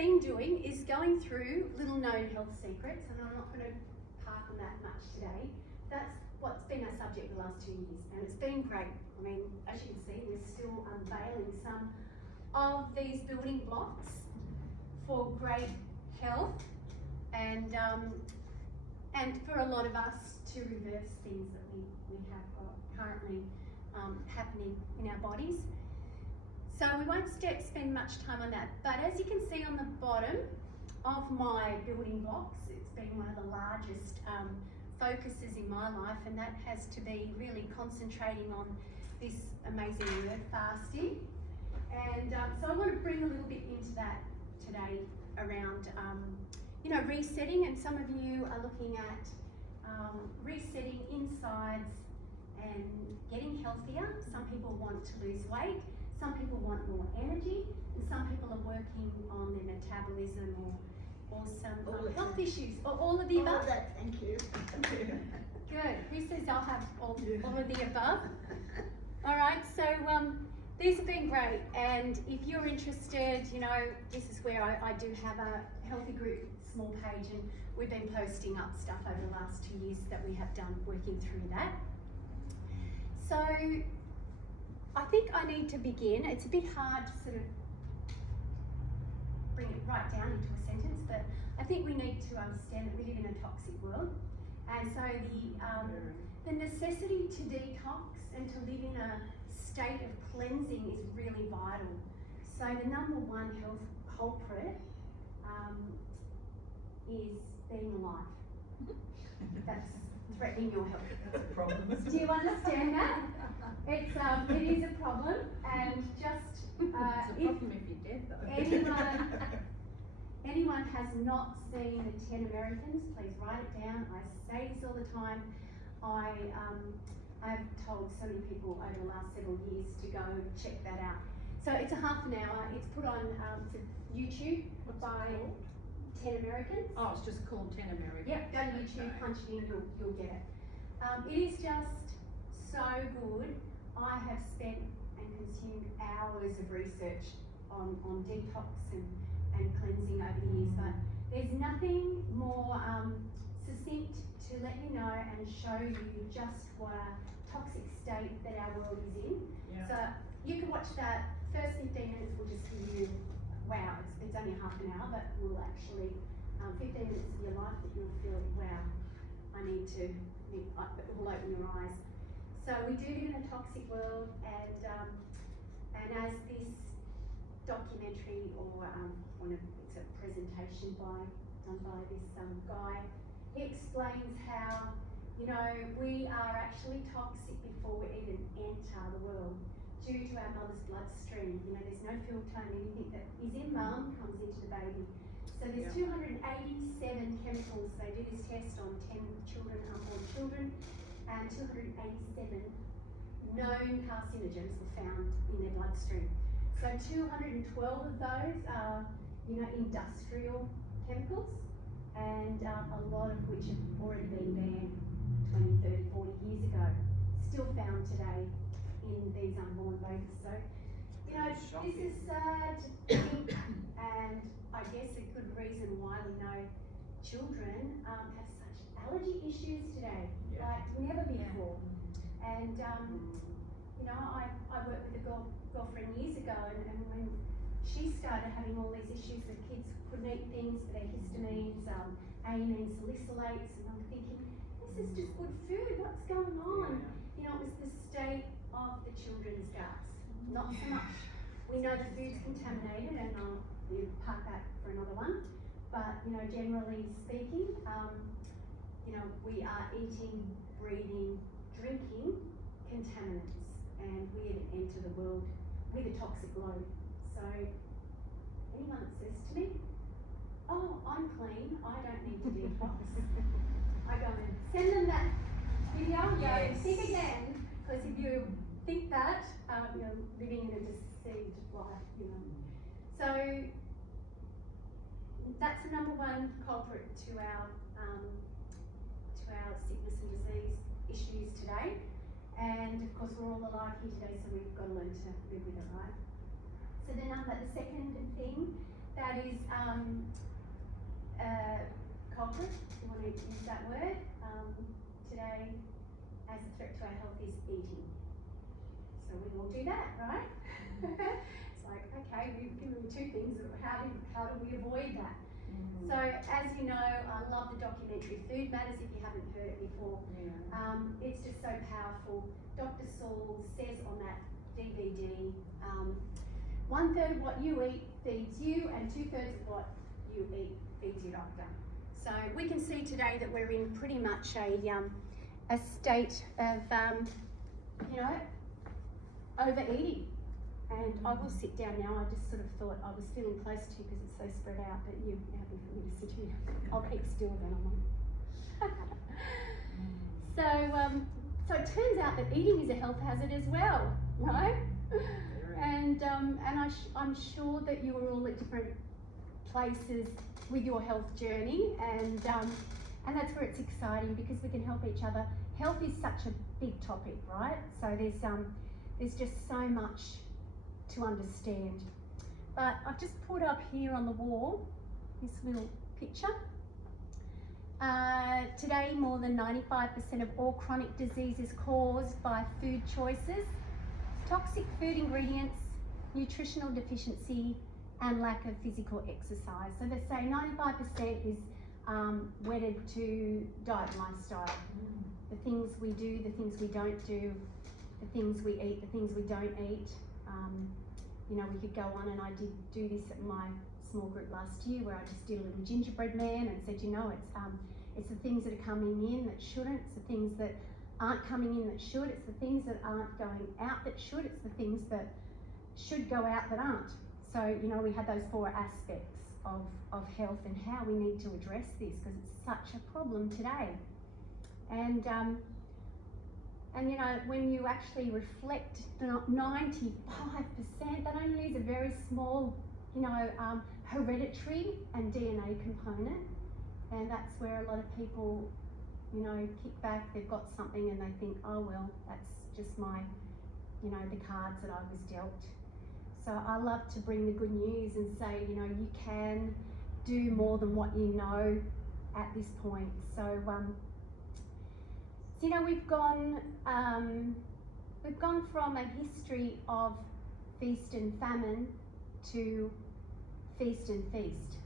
been doing is going through little known health secrets, and I'm not going to park on that much today. That's what's been our subject the last 2 years, and it's been great. I mean, as you can see, we're still unveiling some of these building blocks for great health and for a lot of us to reverse things that we have got currently happening in our bodies. So we won't spend much time on that, but as you can see on the bottom of my building blocks, it's been one of the largest focuses in my life, and that has to be really concentrating on this amazing word, fasting. And so I want to bring a little bit into that today around, resetting, and some of you are looking at resetting insides and getting healthier. Some people want to lose weight, some people want more energy, and some people are working on their metabolism or some health issues, or all of the above. All of that, thank you. Good. Who says I'll have all of the above? All right, so these have been great, and if you're interested, this is where I do have a Healthy Group small page, and we've been posting up stuff over the last 2 years that we have done working through that. So I think I need to begin. It's a bit hard to sort of bring it right down into a sentence, but I think we need to understand that we live in a toxic world, and so the necessity to detox and to live in a state of cleansing is really vital. So the number one health culprit is being alive. That's threatening your health. That's a problem. Do you understand that? It is a problem, and just It's a problem if you're dead, though. anyone has not seen the 10 Americans, please write it down. I say this all the time. I've told so many people over the last several years to go check that out. So it's a half an hour. It's put on to YouTube by 10 Americans. Oh, it's just called 10 Americans. Yep, go to YouTube, punch it in, you'll get it. It is just so good. I have spent and consumed hours of research on detox and cleansing over the years, but there's nothing more succinct to let you know and show you just what a toxic state that our world is in. Yeah. So you can watch that. First 15 minutes will just give you, wow, it's only half an hour, but will actually 15 minutes of your life that you'll feel, wow, it will open your eyes. So we do live in a toxic world, and as this documentary it's a presentation done by this guy, he explains how we are actually toxic before we even enter the world due to our mother's bloodstream. There's no filter, and anything that is in mum comes into the baby. So there's 287 chemicals. They do this test on 10 children, unborn children, and 287 known carcinogens were found in their bloodstream. So 212 of those are, industrial chemicals, and a lot of which have already been banned 20, 30, 40 years ago, still found today in these unborn babies. So, this is sad to think, and I guess a good reason why we know children have such allergy issues today, like never before. And, I worked with a girlfriend years ago, and when she started having all these issues that kids couldn't eat things for their histamines, amines, salicylates, and I'm thinking, this is just good food, what's going on? It was the state of the children's guts, not so much. We know the food's contaminated, and I'll park that for another one, but generally speaking, we are eating, breathing, drinking contaminants, and we enter the world with a toxic load. So anyone that says to me, oh, I'm clean, I don't need to detox, I go and send them that video, think again, because if you think that, you're living in a deceived life, So that's the number one culprit to our sickness and disease issues today. And of course, we're all alive here today, so we've got to learn to live with it, right? So the second thing that is culprit, if you want to use that word, today as a threat to our health is eating. So we all do that, right? It's like, okay, we've given you two things, how do we avoid that? So as you know, I love the documentary Food Matters, if you haven't heard it before. It's just so powerful. Dr. Saul says on that DVD, 1/3 of what you eat feeds you and 2/3 of what you eat feeds your doctor. So we can see today that we're in pretty much a state of, you know, overeating. And I will sit down now. I just sort of thought I was feeling close to you because it's so spread out, but you're happy for me to sit here. I'll keep still then, I'm on. So it turns out that eating is a health hazard as well, right? And I'm sure that you are all at different places with your health journey, and that's where it's exciting because we can help each other. Health is such a big topic, right? So there's just so much to understand. But I've just put up here on the wall this little picture. Today, more than 95% of all chronic disease is caused by food choices, toxic food ingredients, nutritional deficiency, and lack of physical exercise. So they say 95% is wedded to diet and lifestyle. The things we do, the things we don't do, the things we eat, the things we don't eat. You know, we could go on, and I did do this at my small group last year where I just did a little gingerbread man and said, you know, it's the things that are coming in that shouldn't, it's the things that aren't coming in that should, it's the things that aren't going out that should, it's the things that should go out that aren't. So, you know, we had those 4 aspects of health and how we need to address this because it's such a problem today. And you know, when you actually reflect 95%, that only leaves a very small, you know, hereditary and DNA component. And that's where a lot of people, you know, kick back, they've got something and they think, oh, well, that's just my, you know, the cards that I was dealt. So I love to bring the good news and say, you know, you can do more than what you know at this point. So, you know, we've gone from a history of feast and famine to feast and feast.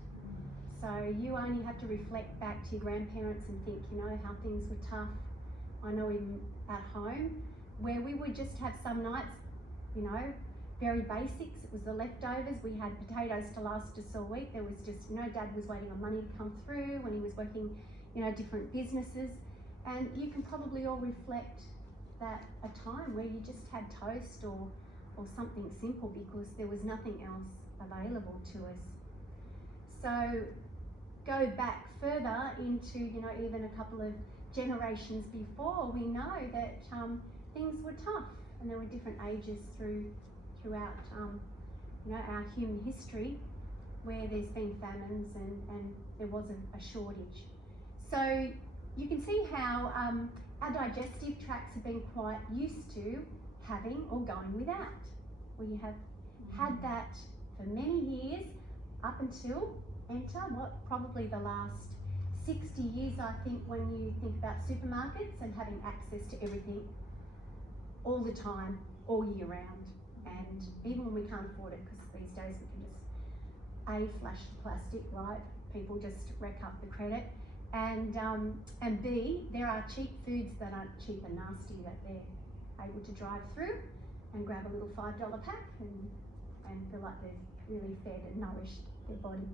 So you only have to reflect back to your grandparents and think, you know, how things were tough. I know even at home, where we would just have some nights, you know, very basics. It was the leftovers. We had potatoes to last us all week. There was just, you know, Dad was waiting on money to come through when he was working, you know, different businesses. And you can probably all reflect that a time where you just had toast or something simple because there was nothing else available to us. So go back further into, you know, even a couple of generations before, we know that things were tough and there were different ages throughout you know, our human history where there's been famines and there was a shortage. So you can see how our digestive tracts have been quite used to having or going without. We have had that for many years up until probably the last 60 years, I think, when you think about supermarkets and having access to everything all the time, all year round. And even when we can't afford it, because these days we can just A, flash the plastic, right? People just rack up the credit. And B, there are cheap foods that aren't cheap and nasty that they're able to drive through and grab a little $5 pack and feel like they've really fed and nourished their body.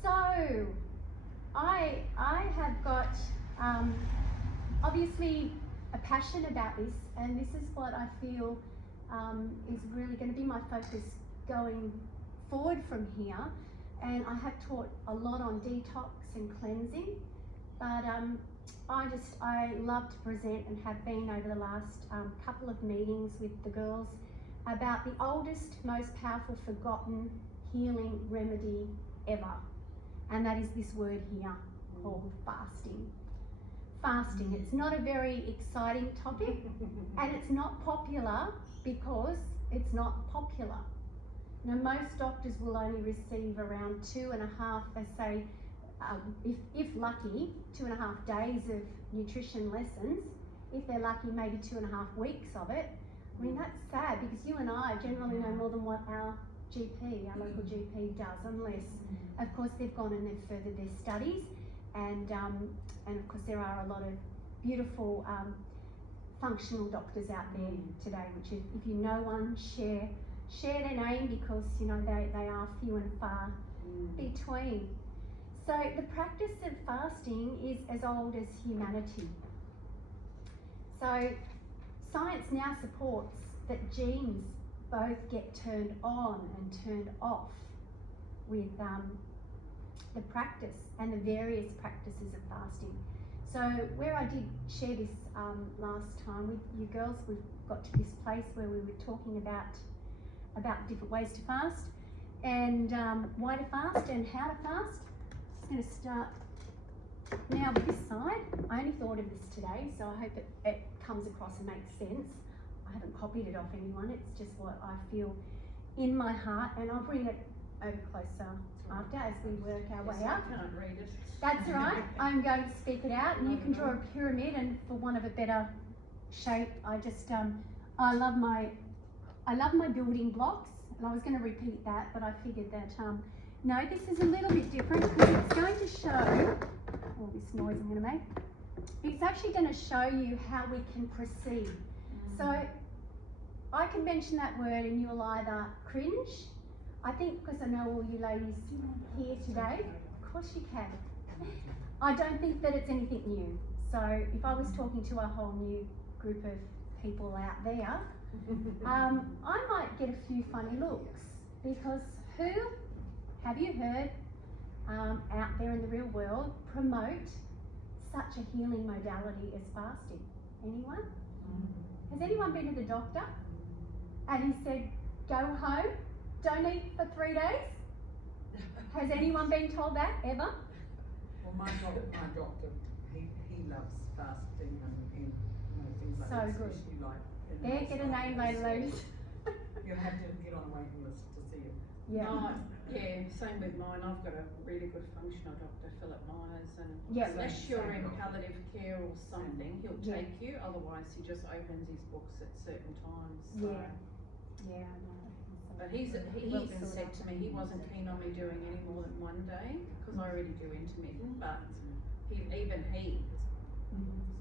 So I have got obviously a passion about this, and this is what I feel is really going to be my focus going forward from here. And I have taught a lot on detox and cleansing, but I love to present and have been over the last couple of meetings with the girls about the oldest, most powerful, forgotten healing remedy ever. And that is this word here called fasting. Fasting, it's not a very exciting topic and it's not popular because it's not popular. Now, most doctors will only receive around 2.5, they say, if lucky, 2.5 days of nutrition lessons. If they're lucky, maybe 2.5 weeks of it. I mean, that's sad because you and I generally know more than what our GP, our local GP does, unless, of course, they've gone and they've furthered their studies. And of course, there are a lot of beautiful functional doctors out there today, which if you know one, share their name, because you know they are few and far between. So the practice of fasting is as old as humanity. So science now supports that genes both get turned on and turned off with the practice and the various practices of fasting. So where I did share this last time with you girls, we've got to this place where we were talking about different ways to fast and why to fast and how to fast. I'm going to start now with this side. I only thought of this today, so I hope it comes across and makes sense. I haven't copied it off anyone, it's just what I feel in my heart, and I'll bring it over closer after as we work our way up. I can't read it. That's right, I'm going to speak it out, and you can draw a pyramid, and for want of a better shape, I just, I love my building blocks, and I was going to repeat that, but I figured that, no, this is a little bit different because it's going to show, all this noise I'm going to make, it's actually going to show you how we can proceed. So I can mention that word and you'll either cringe, I think because I know all you ladies here today, of course you can. I don't think that it's anything new. So if I was talking to a whole new group of people out there, I might get a few funny looks, because who have you heard out there in the real world promote such a healing modality as fasting? Anyone? Has anyone been to the doctor and he said, go home, don't eat for 3 days? Has anyone been told that ever? Well, my doctor, he loves fasting and things like So that. good. Especially like There, get a name later, ladies. You have to get on a waiting list to see it. Yeah. Oh, yeah, same with mine. I've got a really good functional doctor, Philip Myers, and Yeah. unless you're in Same doctor. palliative care or something, he'll Yeah. take you. Otherwise, he just opens his books at certain times. So. Yeah. Yeah, I know. But he even said to me he wasn't keen on me doing any more than 1 day, because I already do intermittent. But he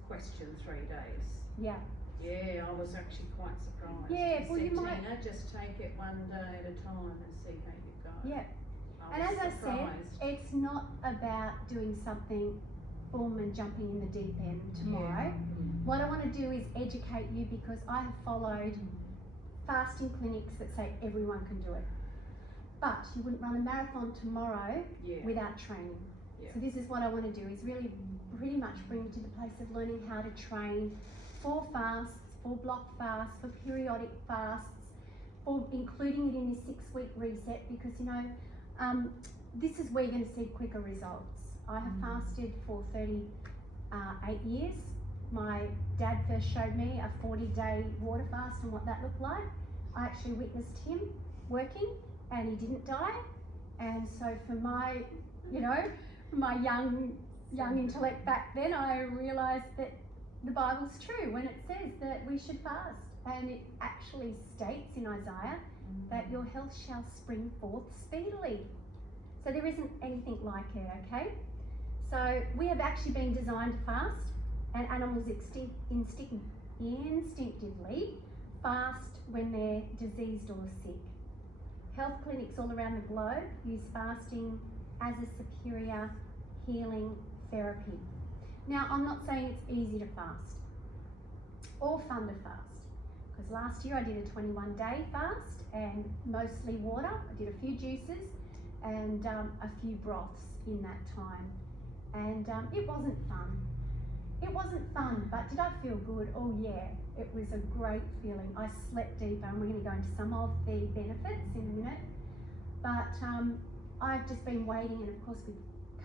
questioned 3 days. Yeah. Yeah, I was actually quite surprised. Yeah, He well, said, you might- Tina, just take it 1 day at a time and see how you go. Yeah. I And was as I surprised. said, it's not about doing something, boom, and jumping in the deep end tomorrow. What I want to do is educate you, because I have followed fasting clinics that say everyone can do it. But you wouldn't run a marathon tomorrow Yeah. without training. Yeah. So this is what I want to do, is really pretty much bring you to the place of learning how to train for fasts, for block fasts, for periodic fasts, for including it in this 6-week reset, because you know, this is where you're going to see quicker results. I have fasted for 38 years. My dad first showed me a 40-day water fast and what that looked like. I actually witnessed him working, and he didn't die. And so for my, you know, my young intellect back then, I realised that the Bible's true when it says that we should fast. And it actually states in Isaiah that your health shall spring forth speedily. So there isn't anything like it, okay? So we have actually been designed to fast, and animals instinctively fast when they're diseased or sick. Health clinics all around the globe use fasting as a superior healing therapy. Now, I'm not saying it's easy to fast or fun to fast, because last year I did a 21-day fast and mostly water. I did a few juices and a few broths in that time, and it wasn't fun. It wasn't fun, but did I feel good? Oh yeah, it was a great feeling. I slept deeper, and we're going to go into some of the benefits in a minute. But I've just been waiting, and of course with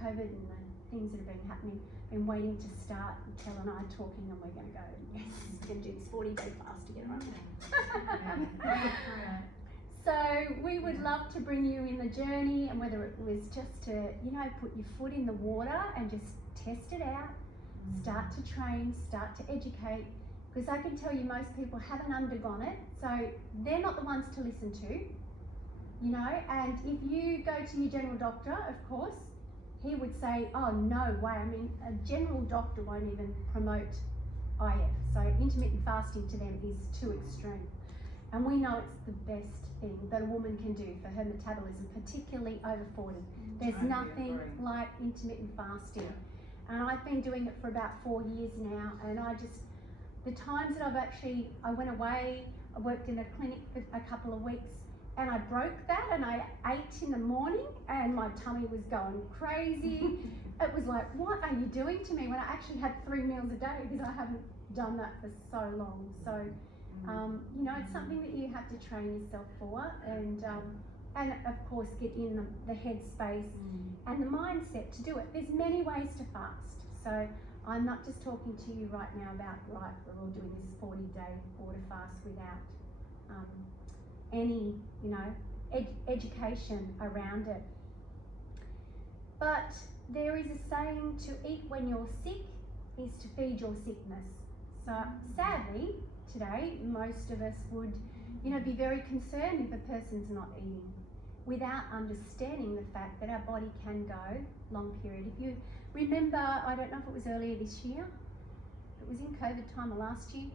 COVID and the things that have been happening, been waiting to start. Kel and I talking, and we're going to go, yes, we're going to do this 40-day fast together. So we would love to bring you in the journey, and whether it was just to, put your foot in the water and just test it out, start to train, start to educate, because I can tell you most people haven't undergone it, so they're not the ones to listen to, and if you go to your general doctor, of course, he would say, oh, no way. I mean, a general doctor won't even promote IF, so intermittent fasting to them is too extreme. And we know it's the best thing that a woman can do for her metabolism, particularly over 40. There's Totally nothing agree. like intermittent fasting. And I've been doing it for about 4 years now, and the times that I went away, I worked in a clinic for a couple of weeks, and I broke that, and I ate in the morning, and my tummy was going crazy. It was like, what are you doing to me, when I actually had 3 meals a day, because I haven't done that for so long. So, it's something that you have to train yourself for, and of course get in the headspace and the mindset to do it. There's many ways to fast. So I'm not just talking to you right now about, we're all doing this 40-day water fast without any, education around it. But there is a saying, to eat when you're sick is to feed your sickness. So sadly, today, most of us would, be very concerned if a person's not eating, without understanding the fact that our body can go long period. If you remember, I don't know if it was earlier this year, it was in COVID time or last year,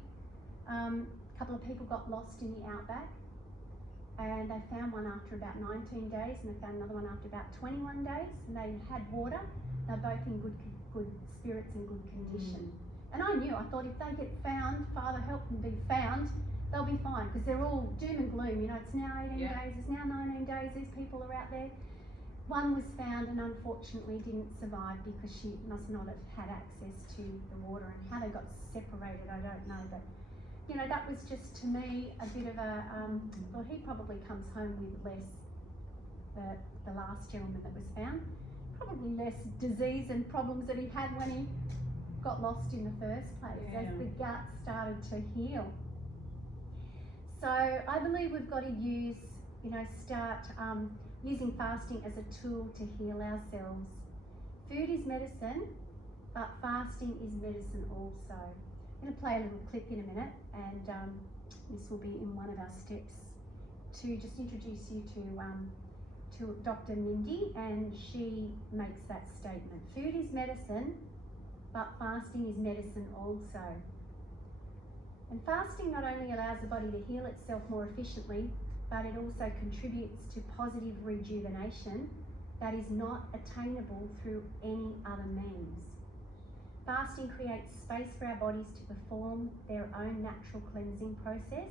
a couple of people got lost in the outback, and they found one after about 19 days, and they found another one after about 21 days, and they had water. They're both in good spirits and good condition. And I thought if they get found, Father help them be found, they'll be fine, because they're all doom and gloom, it's now 18 days, it's now 19 days, these people are out there. One was found and unfortunately didn't survive because she must not have had access to the water, and how they got separated, I don't know, but that was just, to me, a bit of a, well, he probably comes home with less, the last gentleman that was found, probably less disease and problems that he had when he got lost in the first place, as the gut started to heal. So I believe we've got to use, start using fasting as a tool to heal ourselves. Food is medicine, but fasting is medicine also. I'm going to play a little clip in a minute, and this will be in one of our steps to just introduce you to Dr. Mindy, and she makes that statement. Food is medicine, but fasting is medicine also. And fasting not only allows the body to heal itself more efficiently, but it also contributes to positive rejuvenation that is not attainable through any other means. Fasting creates space for our bodies to perform their own natural cleansing process,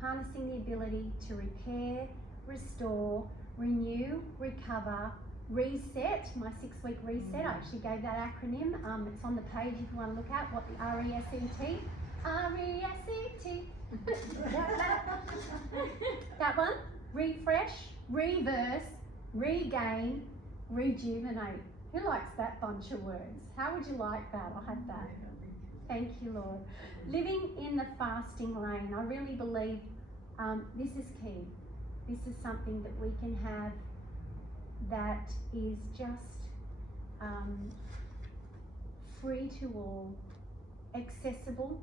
harnessing the ability to repair, restore, renew, recover, reset. My 6-week reset, I actually gave that acronym. It's on the page if you want to look at what the R-E-S-E-T. R-E-S-E-T. That one. Refresh, reverse, regain, rejuvenate. Who likes that bunch of words? How would you like that? I'll have that. Thank you, Lord. Living in the fasting lane. I really believe this is key. This is something that we can have that is just free to all, accessible.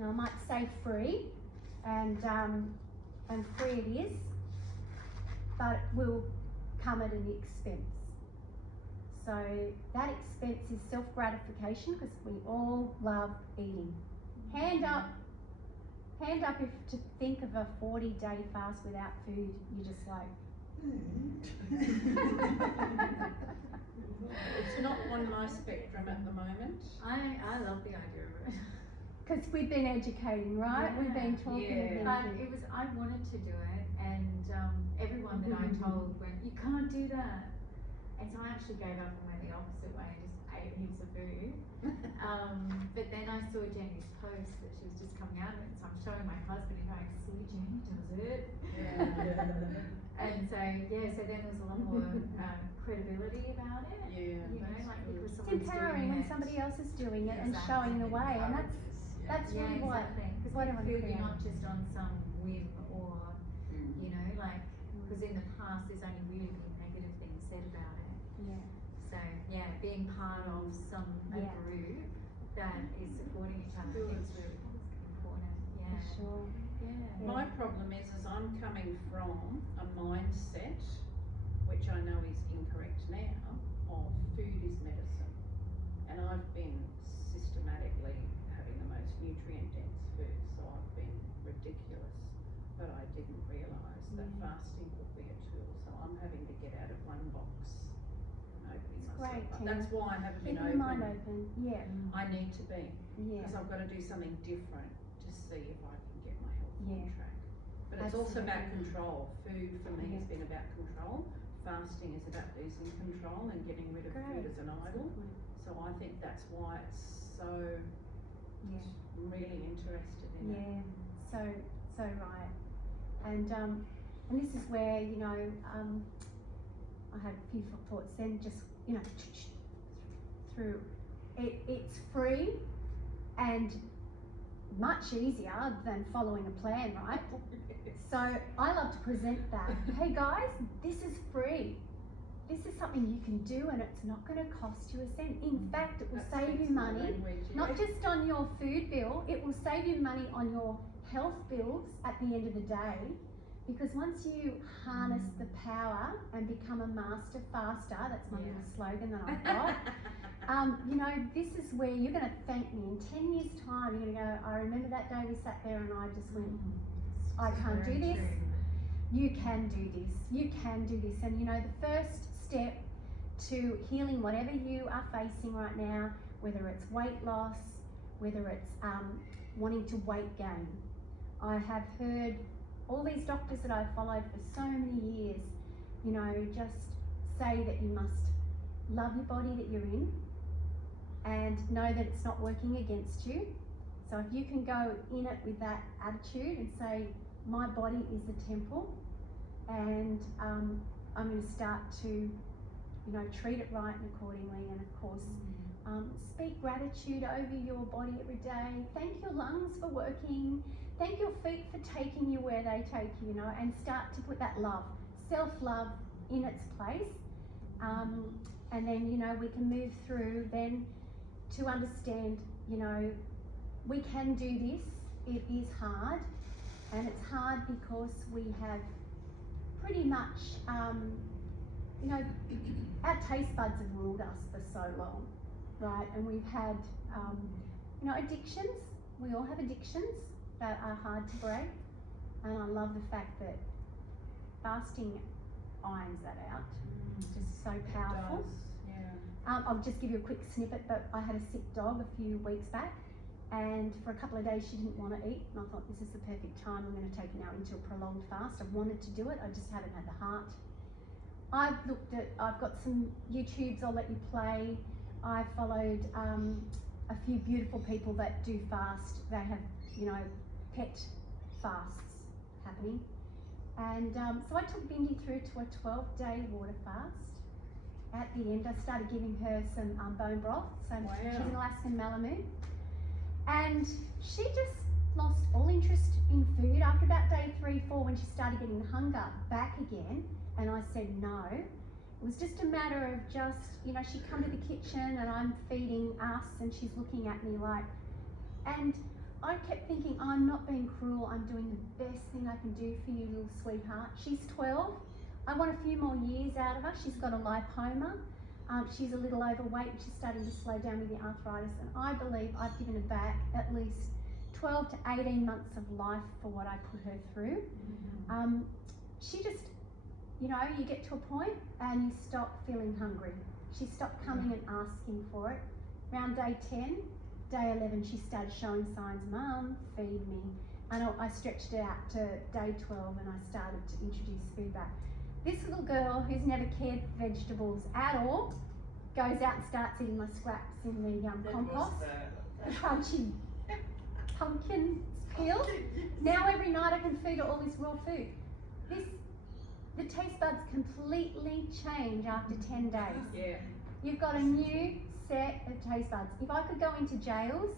I might say free, and free it is, but it will come at an expense. So that expense is self-gratification, because we all love eating. Hand up if to think of a 40-day fast without food, you're just like, It's not on my spectrum at the moment. I love the idea of it. because we've been educating, right? We've been talking about But I wanted to do it, and everyone that I told went, you can't do that. And so I actually gave up and went the opposite way and just ate heaps of food. But then I saw Jenny's post that she was just coming out of it, so I'm showing my husband and going, see, Jenny does it. And so then there was a lot more credibility about it. Like because it's someone's empowering doing when it. somebody else is doing it and showing the way, and that's really what Because what I with want to food, create. you're not just on some whim or you know, like, because in the past there's only really been negative things said about it. Yeah. So, yeah, being part of a Yeah. group that is supporting each other, I think is really important. Yeah. For sure. Yeah. My problem is I'm coming from a mindset, which I know is incorrect now, of food is medicine. And I've been systematically having the most nutrient dense food, so I've been ridiculous. But I didn't realise that fasting would be a tool, so I'm having to get out of one box and opening myself great, up. Tina. That's why I haven't Keep been your mind open. open. Yeah. I need to be, Yeah. because I've got to do something different to see if I can get my health Yeah. on track. But it's also about Absolutely. control. Food for me has Yeah. been about control. Fasting is about losing control and getting rid of Great. food as an idol. So I think that's why it's so Yeah. really interested in it. Yeah. So right. And this is where, you know, I had a few thoughts then, just, you know, through it. It's free and much easier than following a plan, right? So I love to present that. Hey guys, this is free. This is something you can do and it's not going to cost you a cent. In fact, it will That save you speaks my money, language, yeah. not just on your food bill, it will save you money on your health bills at the end of the day. Because once you harness the power and become a master faster, that's my little slogan that I've got. You know, this is where you're going to thank me in 10 years' time. You're going to go, I remember that day we sat there and I just went, I can't do this. You can do this. You can do this. And you know, the first step to healing whatever you are facing right now, whether it's weight loss, whether it's wanting to weight gain. I have heard all these doctors that I've followed for so many years, you know, just say that you must love your body that you're in and know that it's not working against you. So if you can go in it with that attitude and say, my body is the temple, and I'm going to start to, you know, treat it right and accordingly, and of course, speak gratitude over your body every day. Thank your lungs for working. Thank your feet for taking you where they take you, you know, and start to put that love, self-love in its place. And then, you know, we can move through then to understand, you know, we can do this. It is hard, and it's hard because we have pretty much, you know, our taste buds have ruled us for so long, right? And we've had, you know, addictions. We all have addictions that are hard to break. And I love the fact that fasting irons that out. It's just so powerful. It does, yeah. I'll just give you a quick snippet, but I had a sick dog a few weeks back, and for a couple of days she didn't want to eat, and I thought, this is the perfect time. I'm going to take her now into a prolonged fast. I've wanted to do it, I just haven't had the heart. I've got some YouTubes I'll let you play. I followed a few beautiful people that do fast. They have, you know, pet fasts happening. And so I took Bindi through to a 12-day water fast. At the end, I started giving her some bone broth. So Wow. she's an Alaskan Malamute. And she just lost all interest in food after about day 3, 4, when she started getting the hunger back again. And I said no. It was just a matter of just, you know, she'd come to the kitchen and I'm feeding us and she's looking at me like, and I kept thinking, I'm not being cruel, I'm doing the best thing I can do for you, little sweetheart. She's 12. I want a few more years out of her. She's got a lipoma. She's a little overweight and she's starting to slow down with the arthritis. And I believe I've given her back at least 12 to 18 months of life for what I put her through. She just, you know, you get to a point and you stop feeling hungry. She stopped coming and asking for it. Around day 10, day 11, she started showing signs, Mum, feed me. And I stretched it out to day 12 and I started to introduce food back. This little girl who's never cared for vegetables at all goes out and starts eating my scraps in the compost, the crunchy pumpkin peel. Now every night I can feed her all this raw food. The taste buds completely change after 10 days. Yeah. You've got a new set of taste buds. If I could go into jails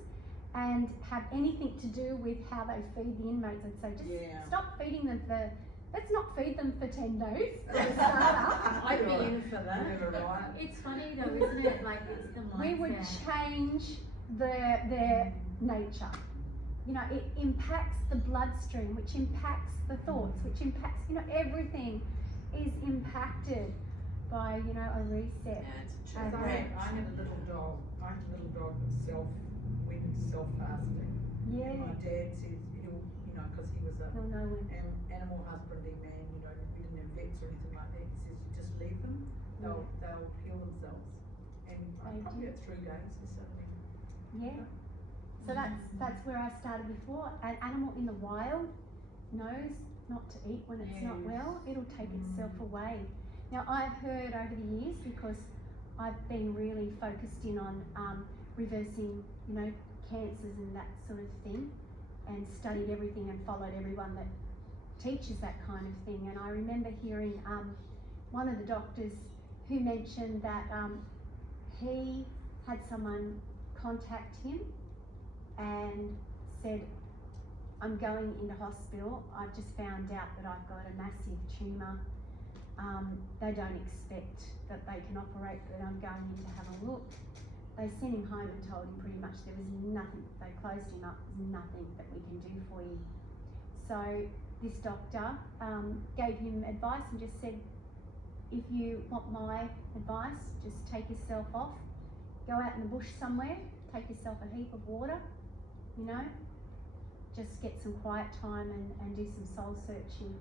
and have anything to do with how they feed the inmates, I'd say just stop feeding them for let's not feed them for 10 days. For a starter. I'd be in for that. Never right. It's funny though, isn't it? Like it's the mindset. We would change their nature. You know, it impacts the bloodstream, which impacts the thoughts, which impacts, you know, everything is impacted by, you know, a reset. Yeah, it's true. And I had a little dog. I had a little dog that went into self-fasting. Yeah. And my dad says he'll, you know, because he was a They'll know when. animal husbandry man, you know, we didn't have vets or anything like that. He says you just leave them, they'll heal themselves. And They probably do. at 3 days or something. Yeah. So that's where I started before. An animal in the wild knows not to eat when it's not Yes. well. It'll take itself away. Now I've heard over the years, because I've been really focused in on reversing, you know, cancers and that sort of thing, and studied everything and followed everyone that teaches that kind of thing. And I remember hearing one of the doctors who mentioned that he had someone contact him and said, I'm going into hospital, I've just found out that I've got a massive tumour. They don't expect that they can operate, but I'm going in to have a look. They sent him home and told him pretty much there was nothing, they closed him up, there's nothing that we can do for you. So this doctor gave him advice and just said, if you want my advice, just take yourself off, go out in the bush somewhere, take yourself a heap of water, you know, just get some quiet time and do some soul searching.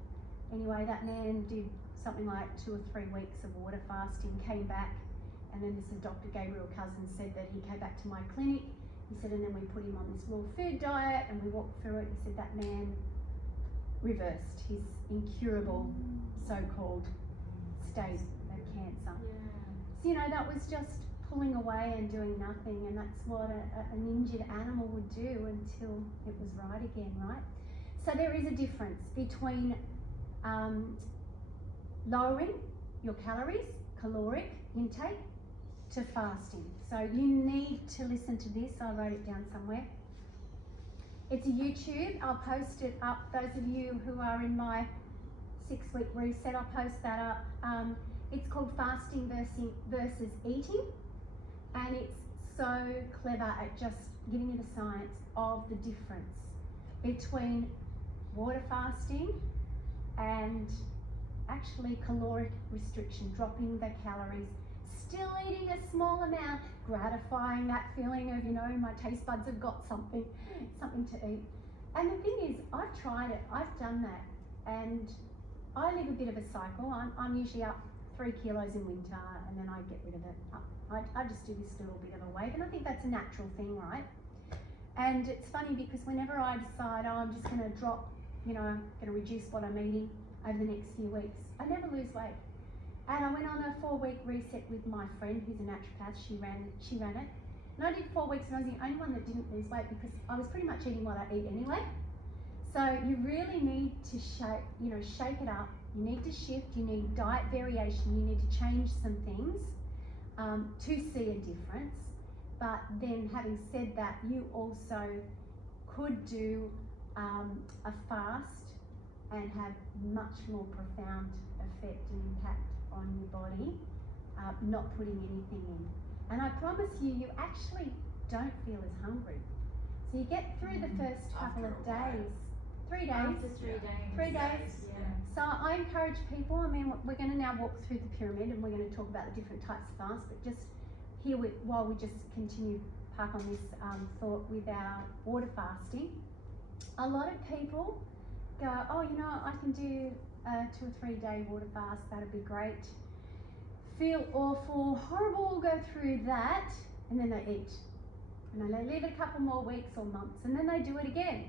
Anyway, that man did something like 2 or 3 weeks of water fasting, came back, and then this is Dr. Gabriel Cousins said that he came back to my clinic. He said, and then we put him on this raw food diet and we walked through it. He said that man reversed his incurable so-called state of cancer. Yeah. So, you know, that was just pulling away and doing nothing, and that's what an injured animal would do until it was right again, right? So there is a difference between lowering your calories, caloric intake, to fasting. So you need to listen to this. I wrote it down somewhere. It's a YouTube. I'll post it up. Those of you who are in my 6-week reset, I'll post that up. It's called Fasting versus Eating, and it's so clever at just giving you the science of the difference between water fasting and actually caloric restriction, dropping the calories, still eating a small amount, gratifying that feeling of, you know, my taste buds have got something to eat. And the thing is, I've tried it, I've done that, and I live a bit of a cycle. I'm usually up 3 kilos in winter, and then I get rid of it. I just do this little bit of a wave, and I think that's a natural thing, right? And it's funny because whenever I decide, oh, I'm just going to drop, you know, I'm going to reduce what I'm eating over the next few weeks, I never lose weight. And I went on a 4-week reset with my friend who's a naturopath. She ran it, and I did 4 weeks, and I was the only one that didn't lose weight because I was pretty much eating what I eat anyway. So you really need to shake it up. You need to shift. You need diet variation. You need to change some things to see a difference. But then, having said that, you also could do a fast and have much more profound effect and impact on your body, not putting anything in. And I promise you, you actually don't feel as hungry. So you get through the first couple of days. 3 days. After 3 days. 3 days. Yeah. So I encourage people, I mean, we're going to now walk through the pyramid and we're going to talk about the different types of fast, but just here while we just continue park on this thought with our water fasting, a lot of people go, oh, you know, I can do a 2 or 3 day water fast, that'd be great. Feel awful, horrible, go through that, and then they eat. And then they leave it a couple more weeks or months, and then they do it again.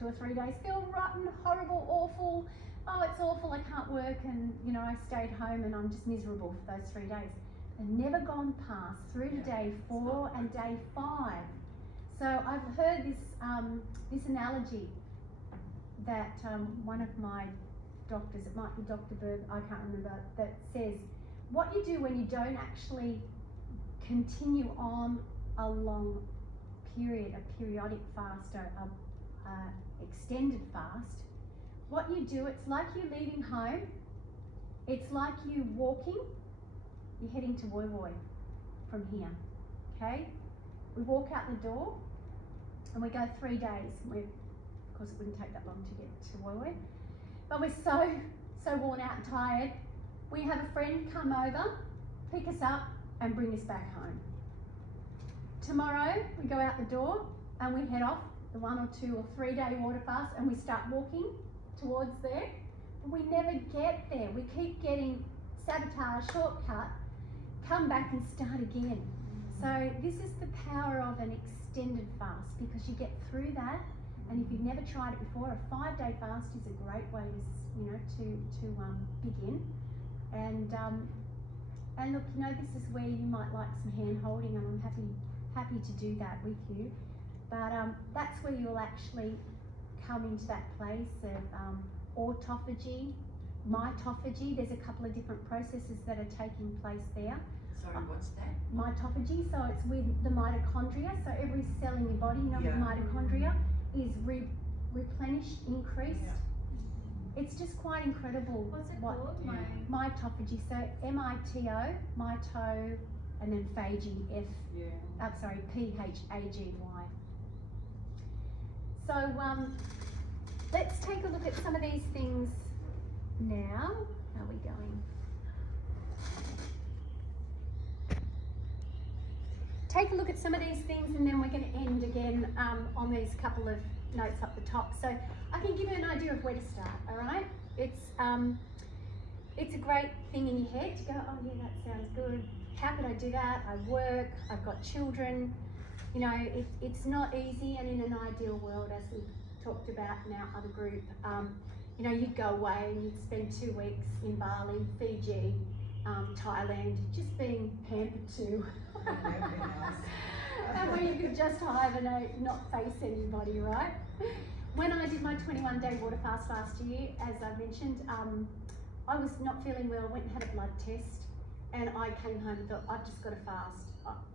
2 or 3 days, feel rotten, horrible, awful, oh, it's awful, I can't work, and, you know, I stayed home and I'm just miserable for those 3 days. They've never gone past through to day 4 and day 5. So I've heard this analogy that one of my doctors, it might be Dr. Berg, I can't remember, that says, what you do when you don't actually continue on a long period, a periodic fast, or a extended fast, what you do, it's like you're leaving home. It's like you walking. You're heading to Woy Woy from here, okay? We walk out the door and we go 3 days. Of course, it wouldn't take that long to get to Woy Woy. But we're so worn out and tired. We have a friend come over, pick us up and bring us back home. Tomorrow, we go out the door and we head off the 1 or 2 or 3 day water fast and we start walking towards there. But we never get there. We keep getting sabotage, shortcut, come back and start again. So this is the power of an extended fast, because you get through that, and if you've never tried it before, a 5-day fast is a great way to begin. And look, this is where you might like some hand holding, and I'm happy to do that with you. But that's where you'll actually come into that place of autophagy, mitophagy. There's a couple of different processes that are taking place there. Sorry, what's that? Mitophagy, so it's with the mitochondria. So every cell in your body, the mitochondria, is replenished, increased. Yeah. It's just quite incredible. What's it what called? mitophagy. So MITO, mito, and then phagy, PHAGY. So let's take a look at some of these things now. How are we going? Take a look at some of these things, and then we're going to end again on these couple of notes up the top. So I can give you an idea of where to start, all right? It's a great thing in your head to go, oh yeah, that sounds good. How could I do that? I work, I've got children. It's not easy, and in an ideal world, as we've talked about in our other group, you'd go away and you'd spend 2 weeks in Bali, Fiji, Thailand, just being pampered to. And where you could just hibernate, not face anybody, right? When I did my 21-day water fast last year, as I mentioned, I was not feeling well, went and had a blood test, and I came home and thought, I've just got to fast.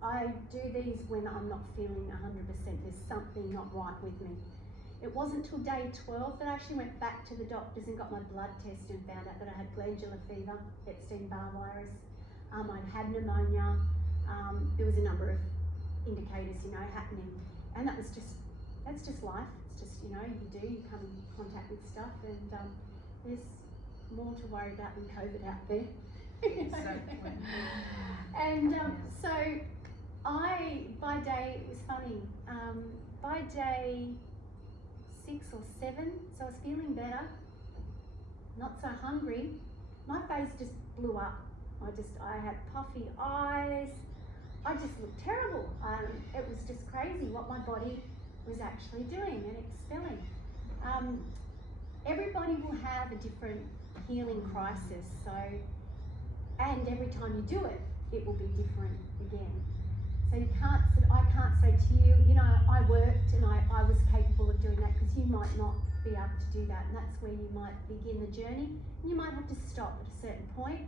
I do these when I'm not feeling 100%, there's something not right with me. It wasn't till day 12 that I actually went back to the doctors and got my blood test and found out that I had glandular fever, Epstein-Barr virus, I'd had pneumonia, there was a number of indicators, happening, and that's just life. It's just, you come in contact with stuff, and there's more to worry about than COVID out there. Exactly. And so by day, it was funny, by day 6 or 7, so I was feeling better, not so hungry, my face just blew up. I had puffy eyes, I just looked terrible. It was just crazy what my body was actually doing and expelling. Everybody will have a different healing crisis, and every time you do it, it will be different again. So I can't say to you, I worked and I was capable of doing that, because you might not be able to do that, and that's where you might begin the journey. And you might have to stop at a certain point,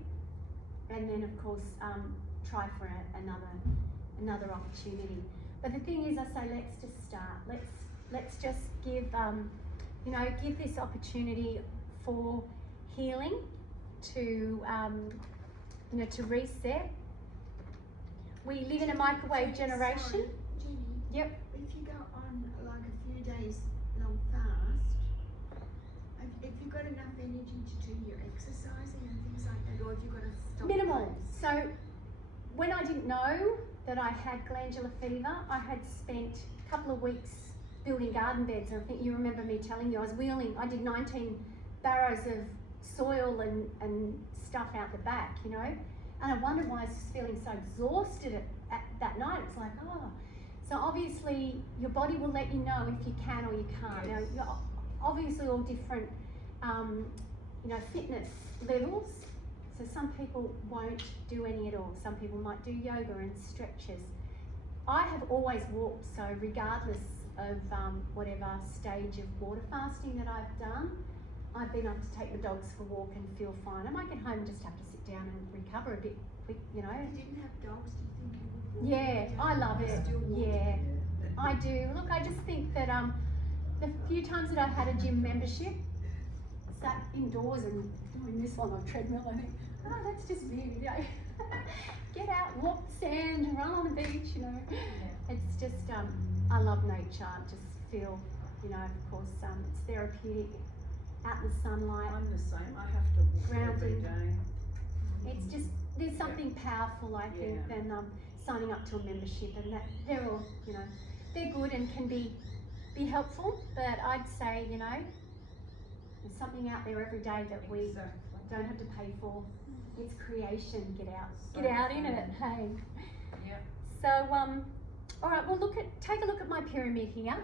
and then of course try for another opportunity. But the thing is, I say, let's just start. Let's just give give this opportunity for healing, to to reset. We live in a microwave generation. Sorry, Jenny, Yep. if you go on like a few days long fast, if you've got enough energy to do your exercising and things like that, or if you've got to stop Minimal. those? So when I didn't know that I had glandular fever, I had spent a couple of weeks building garden beds, and I think you remember me telling you I was wheeling. I did 19 barrows of soil and stuff out the back, and I wondered why I was just feeling so exhausted at that night. It's like, so obviously your body will let you know if you can or you can't. Yes. Now, you're obviously all different, fitness levels. So some people won't do any at all. Some people might do yoga and stretches. I have always walked, so regardless of whatever stage of water fasting that I've done, I've been able to take the dogs for a walk and feel fine. I might get home and just have to sit down and recover a bit quick, If you didn't have dogs, do you think you would walk? Yeah, I love it. Still walk? Yeah, I do. Look, I just think that the few times that I've had a gym membership, sat indoors and doing this on a treadmill, I think, oh, that's just weird, you know. Get out, walk the sand, run on the beach, you know. It's just, I love nature. I just feel, you know, of course, it's therapeutic, out in the sunlight. I'm the same. I have to walk every Grounding. day. It's just, there's something powerful, I think, Yeah. than signing up to a membership, and that they're all, you know, they're good and can be helpful, but I'd say, you know, there's something out there every day that we Exactly. don't have to pay for. It's creation. Get out. So Get out in true. it. Hey. Yep. So all right. Well, take a look at my pyramid here,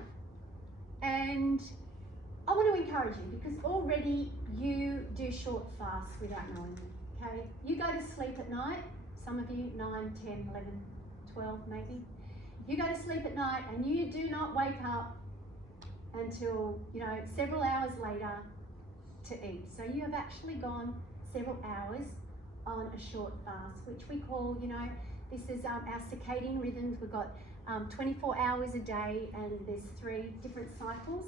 and I want to encourage you because already you do short fasts without knowing it. Okay. You go to sleep at night. Some of you 9, 10, 11, 12 maybe. You go to sleep at night and you do not wake up until, you know, several hours later to eat. So you have actually gone several hours on a short fast, which we call, you know, this is our circadian rhythms. We've got 24 hours a day, and there's 3 different cycles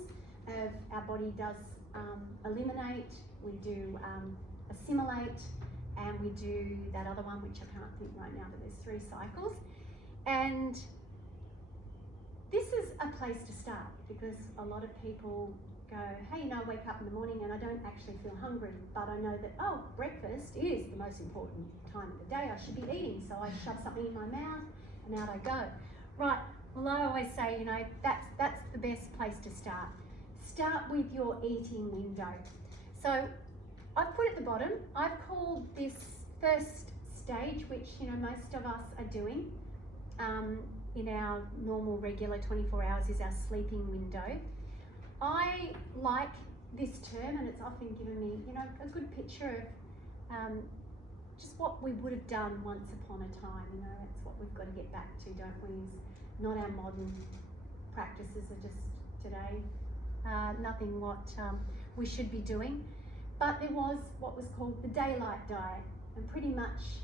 of our body does eliminate, we do assimilate, and we do that other one, which I can't think right now, but there's 3 cycles. And this is a place to start because a lot of people go, hey, you know, I wake up in the morning and I don't actually feel hungry, but I know that, oh, breakfast is the most important time of the day. I should be eating, so I shove something in my mouth and out I go. Right, well, I always say, you know, that's the best place to start. Start with your eating window. So I've put at the bottom, I've called this first stage, which, you know, most of us are doing in our normal regular 24 hours is our sleeping window. I like this term, and it's often given me, you know, a good picture of just what we would have done once upon a time. You know, that's what we've got to get back to, don't we? Is not our modern practices are just today, nothing what we should be doing. But there was what was called the daylight diet, and pretty much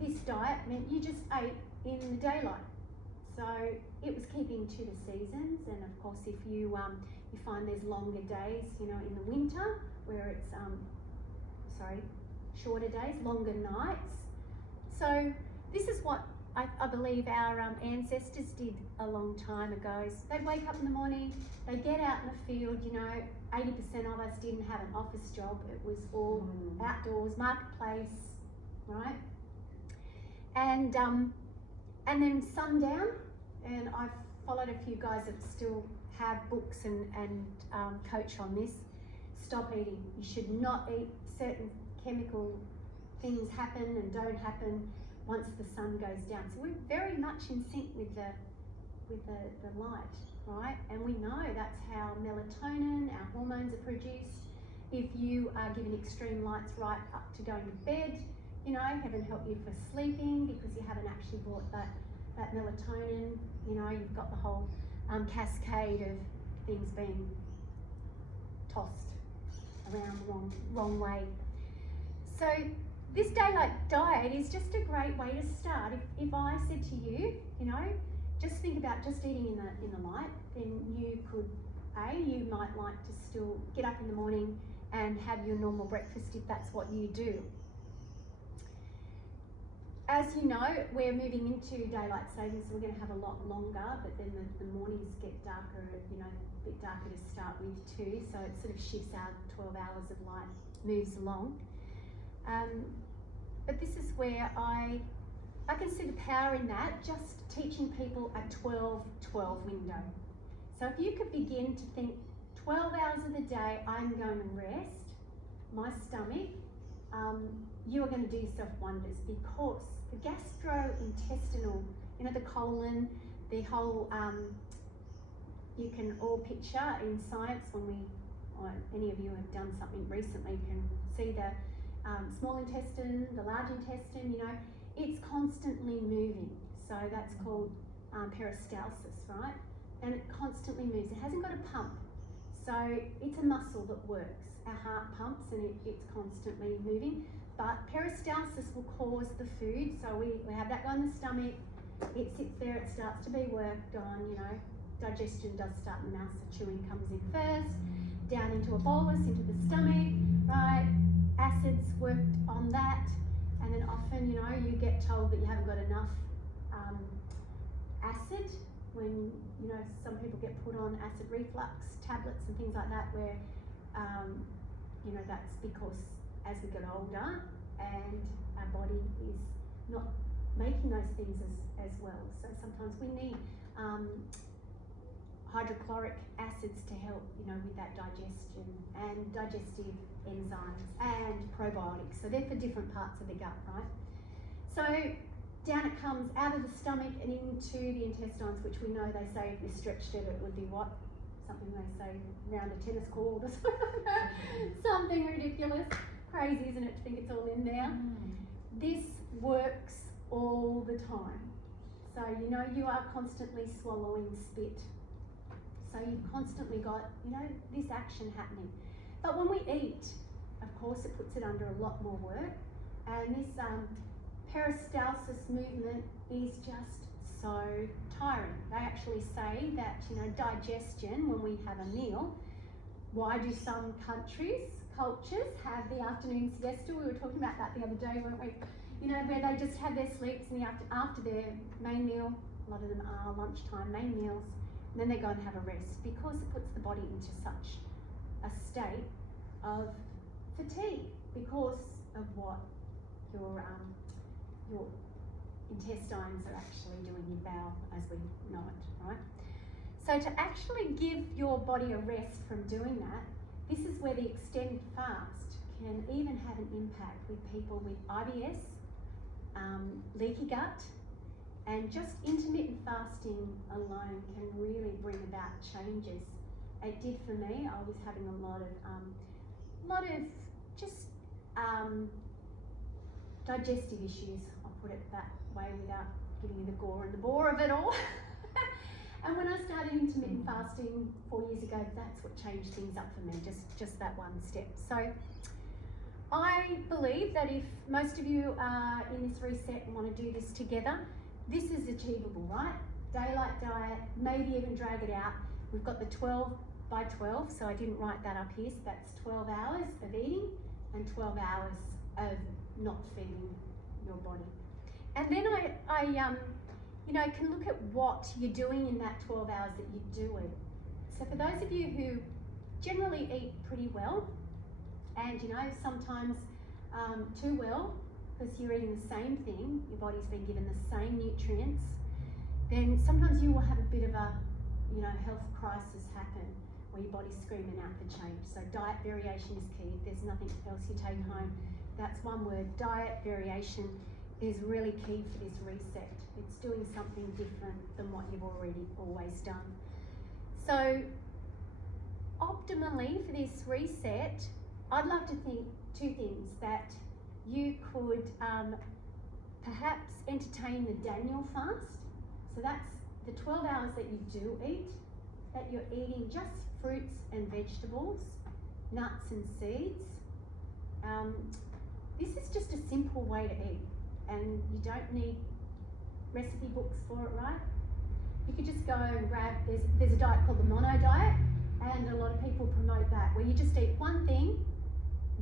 this diet meant you just ate in the daylight. So it was keeping to the seasons, and of course if you you find there's longer days, you know, in the winter where it's shorter days, longer nights. So this is what I believe our ancestors did a long time ago. So they'd wake up in the morning, they'd get out in the field, you know, 80% of us didn't have an office job, it was all outdoors, marketplace, right? And then sundown, and I've followed a few guys that still have books and coach on this. Stop eating. You should not eat. Certain chemical things happen and don't happen once the sun goes down. So we're very much in sync with the light, right? And we know that's how melatonin, our hormones are produced. If you are given extreme lights right up to going to bed, you know, heaven help you for sleeping because you haven't actually brought that melatonin, you know, you've got the whole cascade of things being tossed around the wrong way. So this daylight diet is just a great way to start. If I said to you, you know, just think about just eating in the light, then you could, you might like to still get up in the morning and have your normal breakfast if that's what you do. As you know, we're moving into daylight savings, so we're going to have a lot longer, but then the mornings get darker, you know, a bit darker to start with too, so it sort of shifts our 12 hours of light, moves along. But this is where I can see the power in that, just teaching people a 12-12 window. So if you could begin to think 12 hours of the day, I'm going to rest my stomach, you are going to do yourself wonders, because the gastrointestinal, you know, the colon, the whole, you can all picture in science when or any of you have done something recently, can see the small intestine, the large intestine, you know, it's constantly moving. So that's called peristalsis, right? And it constantly moves. It hasn't got a pump. So it's a muscle that works. Our heart pumps and it's constantly moving. But peristalsis will cause the food. So we have that guy in the stomach. It sits there, it starts to be worked on, you know. Digestion does start in the mouth, so chewing comes in first. down into a bolus, into the stomach, right? Acids worked on that, and then often, you know, you get told that you haven't got enough acid when, you know, some people get put on acid reflux tablets and things like that, where, you know, that's because as we get older and our body is not making those things as well. So sometimes we need hydrochloric acids to help, you know, with that digestion and digestive enzymes and probiotics. So they're for different parts of the gut, right? So down it comes out of the stomach and into the intestines, which we know they say if you stretched it, it would be what? Something they say around a tennis court or something ridiculous. Crazy, isn't it, to think it's all in there? This works all the time. So you know you are constantly swallowing spit. So you've constantly got, you know, this action happening. But when we eat, of course, it puts it under a lot more work. And this peristalsis movement is just so tiring. They actually say that, you know, digestion, when we have a meal, why do some cultures have the afternoon siesta? We were talking about that the other day, weren't we? You know, where they just have their sleeps in the after their main meal. A lot of them are lunchtime main meals, and then they go and have a rest, because it puts the body into such a state of fatigue because of what your intestines are actually doing, your bowel as we know it, right? So to actually give your body a rest from doing that, this is where the extended fast can even have an impact with people with IBS, leaky gut, and just intermittent fasting alone can really bring about changes. It did for me. I was having a lot of just digestive issues, I'll put it that way without giving you the gore and the bore of it all. And when I started intermittent fasting 4 years ago, that's what changed things up for me, just that one step. So I believe that if most of you are in this reset and want to do this together, this is achievable, right? Daylight diet, maybe even drag it out. We've got the 12 by 12, so I didn't write that up here, so that's 12 hours of eating and 12 hours of not feeding your body. And then I you know, can look at what you're doing in that 12 hours that you do eat. So for those of you who generally eat pretty well, and you know, sometimes too well, because you're eating the same thing, your body's been given the same nutrients, then sometimes you will have a bit of a, you know, health crisis happen where your body's screaming out for change. So diet variation is key. If there's nothing else you take home, that's one word. Diet variation is really key for this reset. It's doing something different than what you've already always done. So optimally for this reset, I'd love to think two things: that you could perhaps entertain the Daniel fast. So that's the 12 hours that you do eat, that you're eating just fruits and vegetables, nuts and seeds. This is just a simple way to eat, and you don't need recipe books for it, right? You could just go and grab, there's a diet called the mono diet, and a lot of people promote that, where you just eat one thing,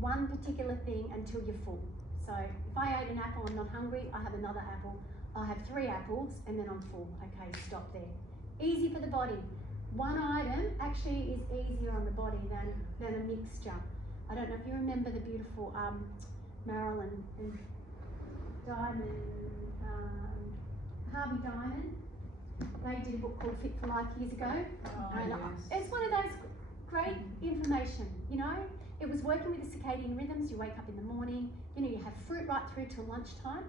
one particular thing until you're full. So if I ate an apple, I'm not hungry, I have another apple, I have 3 apples, and then I'm full. Okay, stop there. Easy for the body. One item actually is easier on the body than a mixture. I don't know if you remember the beautiful Marilyn and Diamond, Harvey Diamond. They did a book called Fit for Life years ago. And it's one of those great information, you know. It was working with the circadian rhythms. You wake up in the morning, you know, you have fruit right through till lunchtime.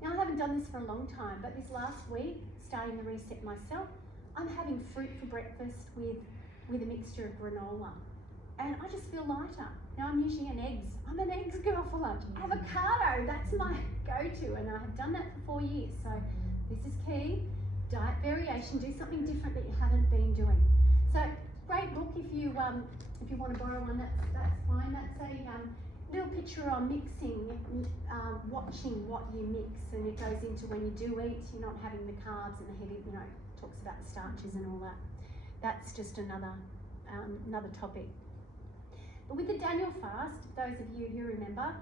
Now I haven't done this for a long time, but this last week, starting the reset myself, I'm having fruit for breakfast with a mixture of granola. And I just feel lighter. Now I'm usually I'm an eggs girl for lunch. Avocado, that's my go-to, and I have done that for 4 years. So this is key. Diet variation, do something different that you haven't been doing. So great book if you want to borrow one, that's fine. That's a little picture on mixing, watching what you mix, and it goes into when you do eat, you're not having the carbs and the heavy, you know, talks about the starches and all that. That's just another topic. with the Daniel fast, those of you who remember,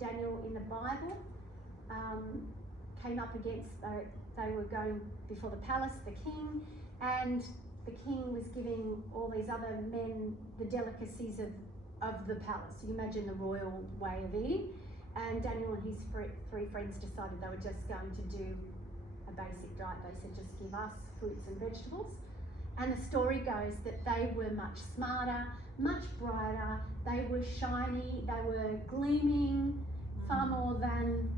Daniel in the Bible came up against, they were going before the palace, the king, and the king was giving all these other men the delicacies of the palace. You imagine the royal way of eating. And Daniel and his three friends decided they were just going to do a basic diet. They said, just give us fruits and vegetables. And the story goes that they were much smarter, much brighter, they were shiny, they were gleaming far more than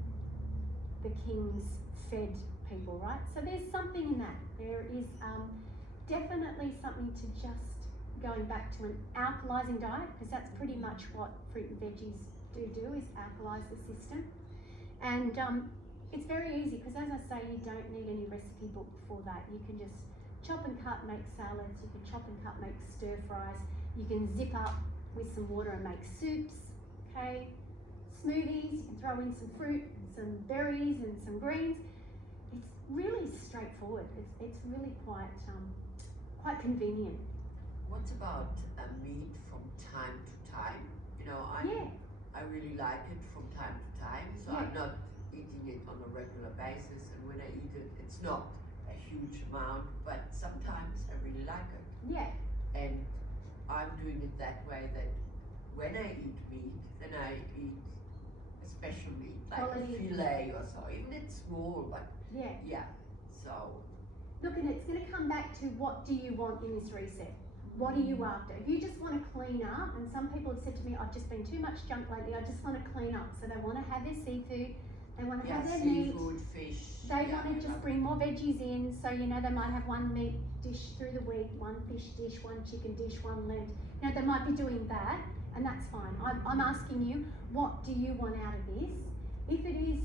the king's fed people, right? So there's something in that. There is definitely something to just going back to an alkalising diet, because that's pretty much what fruit and veggies do is alkalise the system. And it's very easy, because as I say, you don't need any recipe book for that. You can just chop and cut, make salads, you can chop and cut, make stir fries, you can zip up with some water and make soups, okay? Smoothies, you can throw in some fruit, some berries and some greens. It's really straightforward. It's really quite convenient. What about meat from time to time? You know, I really like it from time to time, so Yeah. I'm not eating it on a regular basis, and when I eat it, it's not a huge amount, but sometimes I really like it. Yeah, And I'm doing it that way that when I eat meat, then I eat a special meat, like Quality. a filet or so, even it's small, but yeah. yeah, so. Look, and it's going to come back to what do you want in this reset? What are you after? If you just want to clean up, and some people have said to me, I've just been too much junk lately, I just want to clean up. So they want to have their seafood, they want to Yeah, have their meat, seafood, fish. they yeah, want to just bring more veggies in. So, you know, they might have one meat dish through the week, one fish dish, one chicken dish, one lamb. You know, they might be doing that, and that's fine. I'm asking you, what do you want out of this? If it is,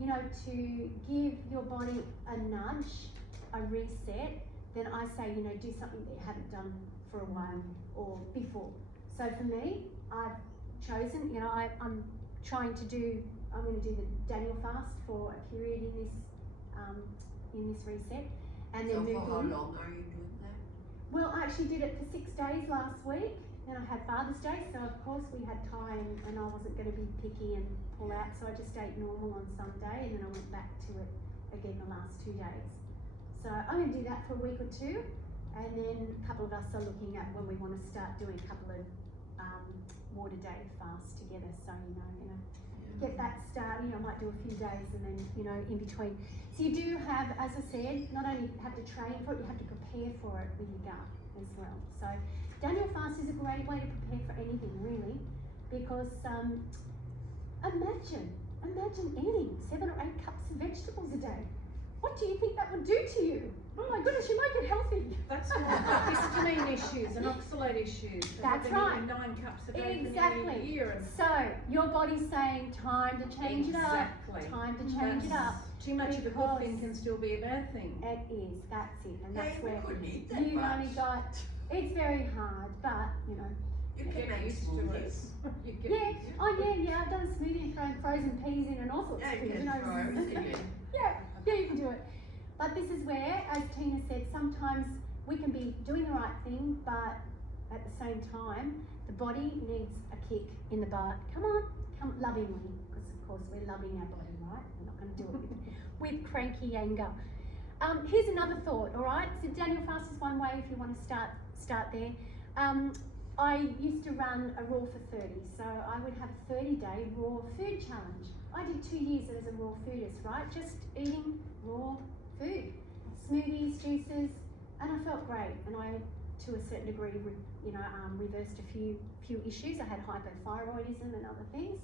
you know, to give your body a nudge, a reset, then I say, you know, do something that you haven't done for a while or before. So for me, I've chosen, you know, I'm going to do the Daniel fast for a period in this reset, and then So move for how in. long are you doing that? Well, I actually did it for 6 days last week, and I had Father's Day, so of course we had time, and I wasn't going to be picky and pull out, so I just ate normal on Sunday, and then I went back to it again the last 2 days. So I'm going to do that for a week or two, and then a couple of us are looking at when we want to start doing a couple of water day fasts together, so you know, get that started. You know, I might do a few days and then, you know, in between. So you do have, as I said, not only have to train for it, you have to prepare for it with your gut as well. So Daniel fast is a great way to prepare for anything, really, because imagine eating 7 or 8 cups of vegetables a day. What do you think that would do to you? Oh my goodness, you might get healthy. That's more histamine issues and oxalate issues. That's They've been right. eating 9 cups a day for Exactly. nearly a year. And So your body's saying time to change it up. Exactly. Time to change it up. Too much of a good thing Because- can still be a bad thing. It is. That's it, and that's Hey, where we couldn't eat that you've much. only got. It's very hard, but you know. You can Get make used to it. smoothies. You get Yeah. used to it. Oh yeah. I've done a smoothie and thrown frozen peas in and all sorts Yeah, of you things. can You know. throw everything in. Yeah, you can do it. But this is where, as Tina said, sometimes we can be doing the right thing, but at the same time, the body needs a kick in the butt. Come lovingly, because of course we're loving our body, right? We're not going to do it with cranky anger. Here's another thought, all right? So Daniel fast is one way if you want to start there. I used to run a Raw for 30, so I would have a 30-day raw food challenge. I did 2 years as a raw foodist, right? Just eating raw food, smoothies, juices, and I felt great. And I, to a certain degree, reversed a few issues. I had hypothyroidism and other things,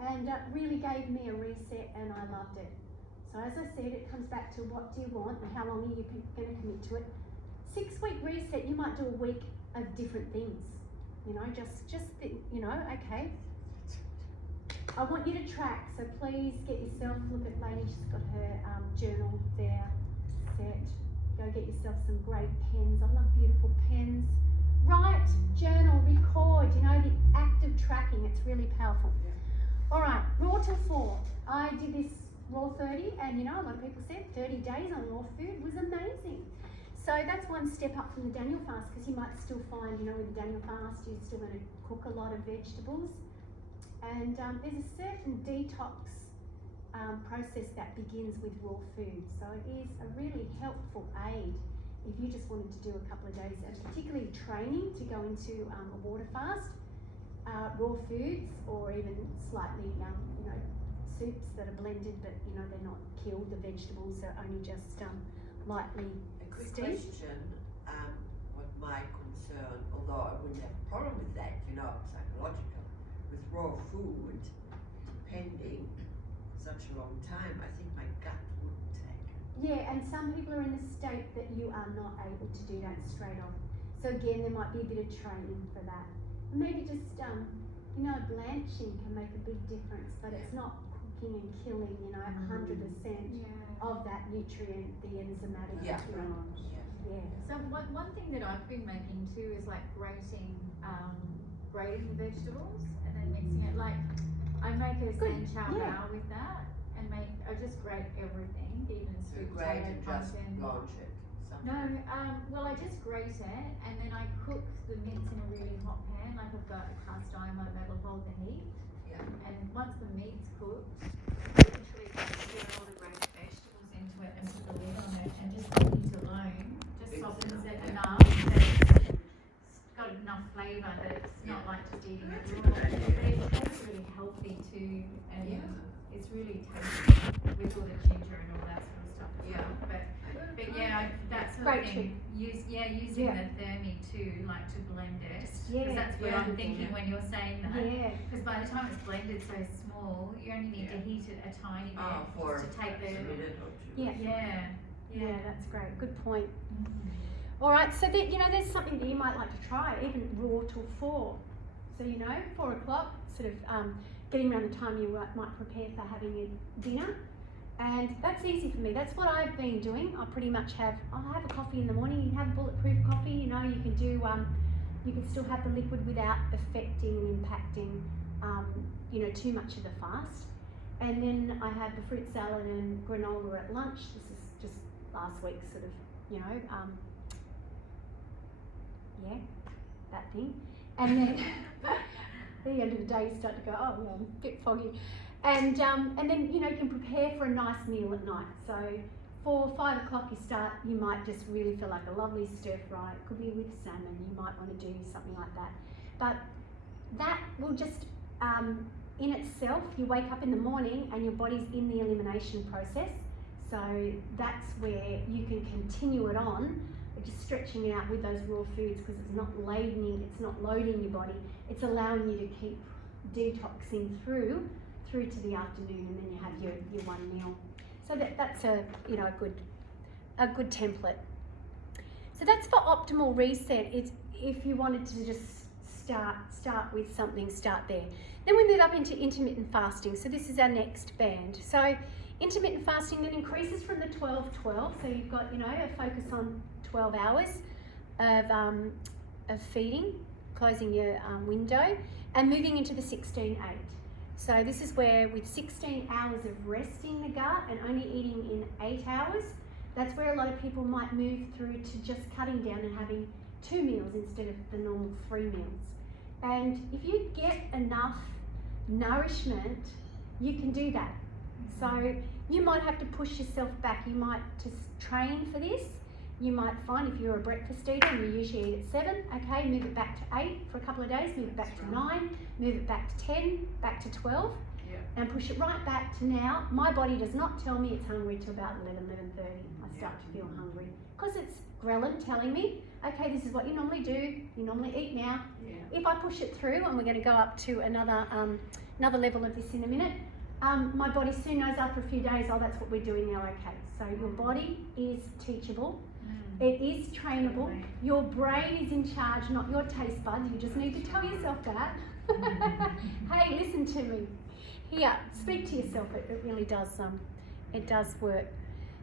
and really gave me a reset, and I loved it. So as I said, it comes back to what do you want and how long are you going to commit to it. 6-week reset, you might do a week of different things. You know, okay. I want you to track, so please get yourself, look at Lainey, she's got her journal there set. Go get yourself some great pens. I love beautiful pens. Write, journal, record, you know, the act of tracking, it's really powerful. All right, raw till 4. I did this raw 30, and you know, a lot of people said 30 days on raw food was amazing. So that's one step up from the Daniel fast, because you might still find, you know, with the Daniel fast, you're still going to cook a lot of vegetables. And there's a certain detox process that begins with raw food. So it is a really helpful aid if you just wanted to do a couple of days, and particularly training to go into a water fast, raw foods, or even slightly, you know, soups that are blended, but you know they're not killed. The vegetables are only just lightly A quick steamed. question, what my concern, although I wouldn't have a problem with that, you know, psychological, with raw food, depending such a long time, I think my gut wouldn't take it. Yeah, and some people are in a state that you are not able to do that straight off. So again, there might be a bit of training for that. And maybe just, you know, blanching can make a big difference, but it's not cooking and killing, you know, 100% of that nutrient, the enzymatic. Yeah. You know. Yeah. So one thing that I've been making too is like grating the vegetables and then mixing it. Like I make a Good, san chow yeah. bao with that, and I just grate everything, even So sweet grate potato, and just pumpkin. blanch it. No, well I just grate it and then I cook the mince in a really hot pan. Like I've got a cast iron one that'll hold the heat. Yeah. And once the meat's cooked, I literally just stir all the grated vegetables into it and put the lid on it and just cook it alone. Just Big softens it enough, yeah. enough that it's got enough flavour that it's not like just eating it That's a raw. good idea. But it tastes really healthy too, and Yeah. it's really tasty with all the ginger and all that sort of stuff as Yeah. well. But yeah, that sort Great of thing. Using Yeah. the thermi too, like to blend it. Yeah, Because that's what yeah. I'm thinking when you're saying that. Yeah. Because by the time it's blended so small, you only need to heat it a tiny bit Oh, for just to take a the. minute or two. Yeah. Yeah. Yeah, that's great. Good point. Mm. All right, so that, you know, there's something that you might like to try, even raw till 4. So, you know, 4 o'clock, sort of getting around the time you might prepare for having your dinner. And that's easy for me. That's what I've been doing. I pretty much I'll have a coffee in the morning. You can have bulletproof coffee, you know, you can do, you can still have the liquid without affecting and impacting, you know, too much of the fast. And then I have the fruit salad and granola at lunch. This is just last week, sort of, you know, yeah, that thing. And then at the end of the day, you start to go, oh yeah, I'm a bit foggy. And then, you know, you can prepare for a nice meal at night. So 4, 5 o'clock you might just really feel like a lovely stir fry. It could be with salmon, you might want to do something like that. But that will just, in itself, you wake up in the morning and your body's in the elimination process. So that's where you can continue it on, just stretching it out with those raw foods, because it's not loading your body. It's allowing you to keep detoxing through to the afternoon, and then you have your one meal. So that's a, you know, a good template. So that's for optimal reset. It's if you wanted to just start with something, start there. Then we move up into intermittent fasting. So this is our next band. So intermittent fasting then increases from the 12-12. So you've got, you know, a focus on 12 hours of feeding, closing your window, and moving into the 16-8. So this is where, with 16 hours of resting the gut and only eating in 8 hours, that's where a lot of people might move through to just cutting down and having 2 meals instead of the normal 3 meals. And if you get enough nourishment, you can do that. So you might have to push yourself back. You might just train for this. You might find, if you're a breakfast eater and you usually eat at 7, okay, move it back to 8 for a couple of days, move it back to 9, move it back to 10, back to 12, and push it right back to now. My body does not tell me it's hungry till about 11:30. I start to feel hungry, because it's ghrelin telling me, okay, this is what you normally do, you normally eat now. If I push it through, and we're going to go up to another level of this in a minute, my body soon knows after a few days, oh, that's what we're doing now, okay. So your body is teachable. It is trainable. Your brain is in charge, not your taste buds. You just need to tell yourself that. Hey, listen to me. Here, speak to yourself. It really does. It does work.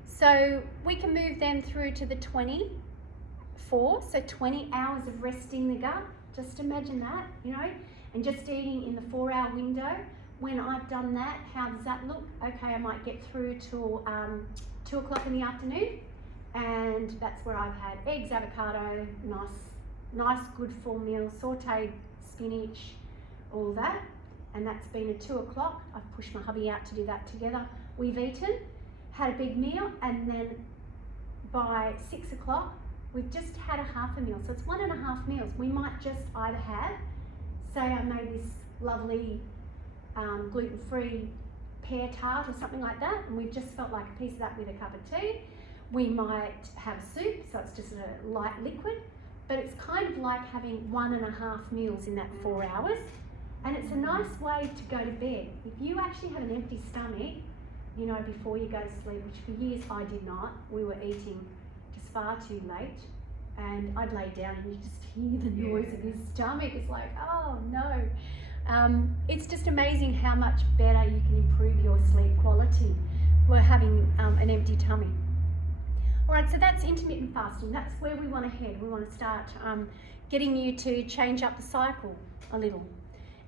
So we can move then through to the 24. So 20 hours of resting the gut. Just imagine that, you know, and just eating in the 4-hour window. When I've done that, how does that look? Okay, I might get through till 2 o'clock in the afternoon. and that's where I've had eggs, avocado, nice good full meal, sauteed spinach, all that, and that's been at 2 o'clock. I've pushed my hubby out to do that together. We've eaten, had a big meal, and then by 6 o'clock, we've just had a half a meal. So it's 1.5 meals. We might just either have, say I made this lovely gluten-free pear tart or something like that, and we've just felt like a piece of that with a cup of tea. We might have soup, so it's just a light liquid, but it's kind of like having 1.5 meals in that 4 hours, and it's a nice way to go to bed. If you actually have an empty stomach, you know, before you go to sleep, which for years I did not, we were eating just far too late, and I'd lay down and you just hear the noise of your stomach. It's like, oh no. It's just amazing how much better you can improve your sleep quality while having an empty tummy. All right, so that's intermittent fasting. That's where we want to head. We want to start getting you to change up the cycle a little.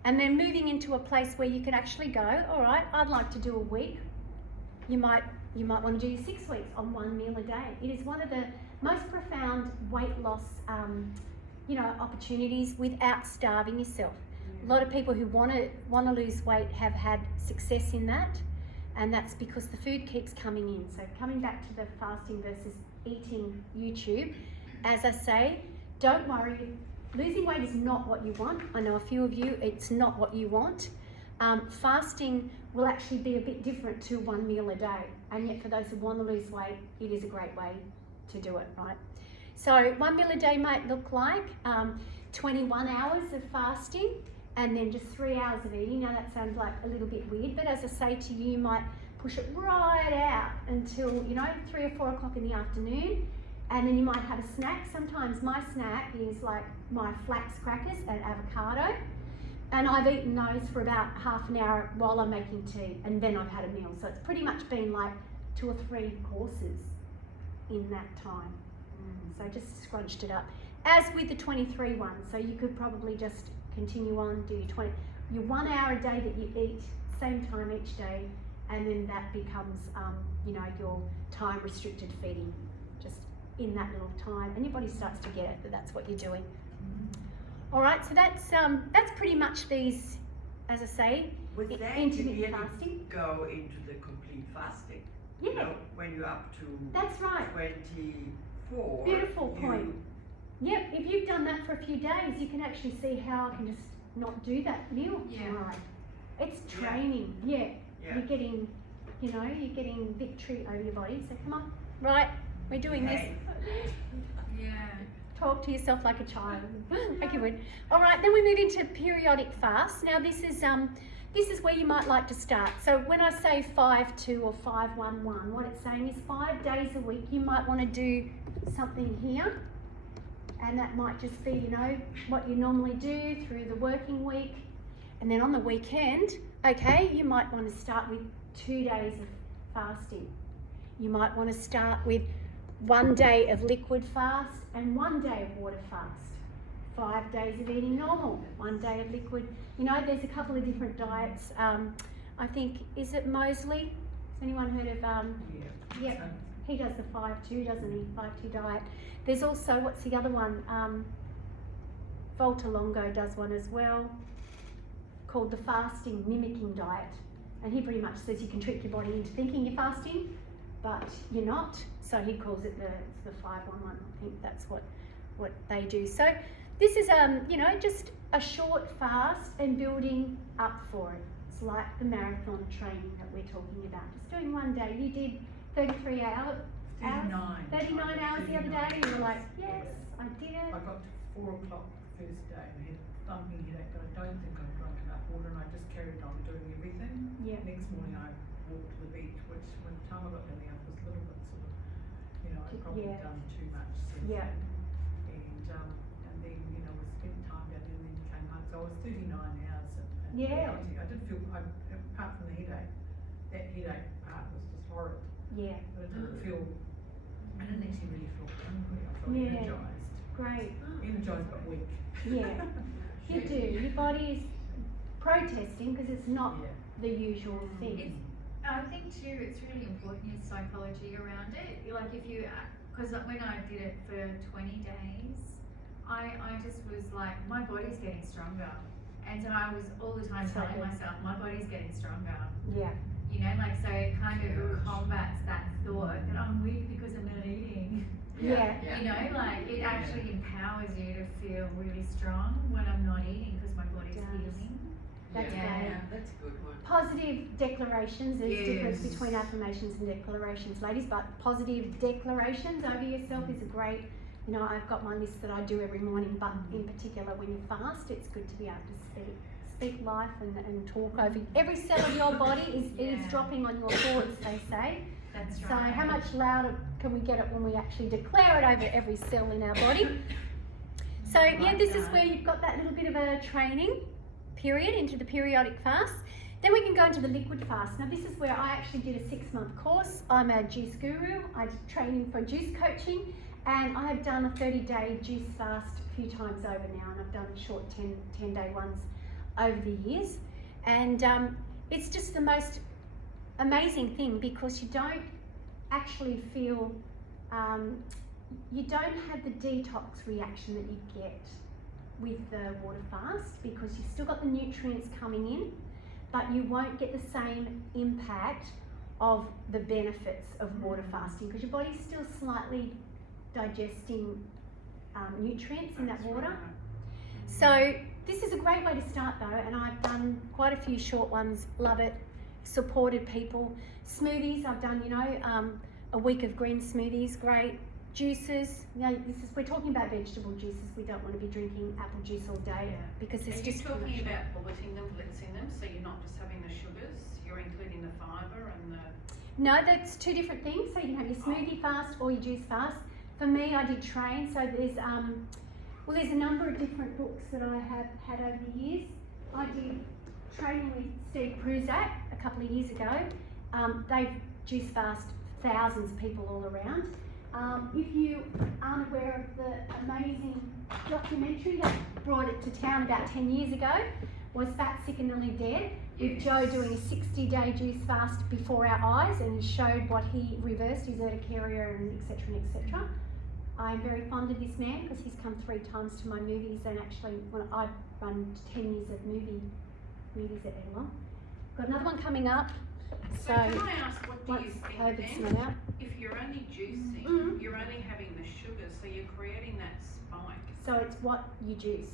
And then moving into a place where you can actually go, all right, I'd like to do a week. You might want to do 6 weeks on 1 meal a day. It is one of the most profound weight loss opportunities without starving yourself. A lot of people who want to lose weight have had success in that, and that's because the food keeps coming in. So coming back to the fasting versus eating YouTube, as I say, don't worry, losing weight is not what you want. I know a few of you, it's not what you want. Fasting will actually be a bit different to 1 meal a day, and yet for those who want to lose weight, it is a great way to do it, right? So 1 meal a day might look like 21 hours of fasting, and then just 3 hours of eating. Now that sounds like a little bit weird, but as I say to you, you might push it right out until, 3 or 4 o'clock in the afternoon, and then you might have a snack. Sometimes my snack is like my flax crackers and avocado, and I've eaten those for about half an hour while I'm making tea, and then I've had a meal. So it's pretty much been like 2 or 3 courses in that time. So I just scrunched it up. As with the 23 one, so you could probably just continue on, do your 1 hour a day that you eat, same time each day, and then that becomes, your time restricted feeding, just in that little time, and your body starts to get it that that's what you're doing. All right, so that's pretty much these, as I say, With that, you intermittent really fasting. go into the complete fasting. Yeah, You know, when you're up to that's right. 24. Beautiful point. Yep, if you've done that for a few days, you can actually see how I can just not do that meal tomorrow. It's training, Yeah. You're getting, you're getting victory over your body. So come on, right? We're doing this. Yeah. Talk to yourself like a child. Okay, good. All right, then we move into periodic fast. Now this is where you might like to start. So when I say 5-2 or 5-1-1, what it's saying is 5 days a week. You might want to do something here. And that might just be, what you normally do through the working week. And then on the weekend, okay, you might want to start with 2 days of fasting. You might want to start with 1 day of liquid fast and 1 day of water fast. 5 days of eating normal, 1 day of liquid. There's a couple of different diets. I think, is it Mosley? Has anyone heard of, Yep. He does the 5-2, doesn't he? 5-2 diet. There's also, what's the other one? Volta Longo does one as well, called the fasting mimicking diet. And he pretty much says you can trick your body into thinking you're fasting, but you're not. So he calls it the 5-1-1. I think that's what they do. So this is, just a short fast and building up for it. It's like the marathon training that we're talking about. Just doing 1 day. You did 33 hours. 39 hours the other day, and you were like, yes, I did it. I got to 4 o'clock the first day and had a thumping headache, but I don't think I'd drunk enough water, and I just carried on doing everything. Yeah. Next morning I walked to the beach, which when the time I got down there I was a little bit sort of, I'd probably done too much since Yeah. then. And then, we spent time down there and then came home. So I was 39 hours in reality. I did feel, apart from the headache, that headache part was just horrid. Yeah. But I didn't actually really feel hungry. I felt energised. Great. Energised but weak. Yeah. You do. Your body is protesting because it's not the usual thing. I think too, it's really important your psychology around it. Like if you, because when I did it for 20 days, I just was like, my body's getting stronger. And so I was all the time telling Totally. myself, my body's getting stronger. Yeah. You know, like, so it kind of combats that thought that I'm weak because I'm not eating. Yeah. You know, like, it actually empowers you to feel really strong when I'm not eating because my body's Does. healing. That's Yeah. great. Yeah, that's a good one. Positive declarations, there's a difference Yes. between affirmations and declarations, ladies, but positive declarations over yourself is a great, you know, I've got my list that I do every morning, but in particular when you fast, it's good to be able to speak life and talk over every cell of your body is Yeah. eavesdropping on your thoughts, they say. That's right. So how much louder can we get it when we actually declare it over every cell in our body? So yeah, this is where you've got that little bit of a training period into the periodic fast. Then we can go into the liquid fast. Now this is where I actually did a 6-month course. I'm a juice guru. I did training for juice coaching, and I have done a 30-day juice fast a few times over now, and I've done short 10-day ones over the years. And it's just the most amazing thing because you don't actually feel, you don't have the detox reaction that you get with the water fast because you've still got the nutrients coming in, but you won't get the same impact of the benefits of water fasting because your body's still slightly digesting nutrients in that water. So this is a great way to start though, and I've done quite a few short ones, love it, supported people. Smoothies, I've done, you know, a week of green smoothies, great. Juices, you know, we're talking about vegetable juices, we don't want to be drinking apple juice all day because it's Are just you talking about bulleting them, blitzing them, so you're not just having the sugars, you're including the fibre and the... No, that's two different things. So you can have your smoothie fast or your juice fast. For me, I did train, so there's a number of different books that I have had over the years. I did training with Steve Pruzak a couple of years ago. They've juice fast thousands of people all around. If you aren't aware of the amazing documentary that brought it to town about 10 years ago, was Fat, Sick and Nearly Dead, with Joe doing a 60-day juice fast before our eyes, and he showed what he reversed, his urticaria and etc. I'm very fond of this man because he's come 3 times to my movies, and actually when I run 10 years of movies at Edelon. Got another one coming up. So can I ask, what do you once think COVID's then? not out. If you're only juicing, Mhm. you're only having the sugar, so you're creating that spike. So it's what you juice.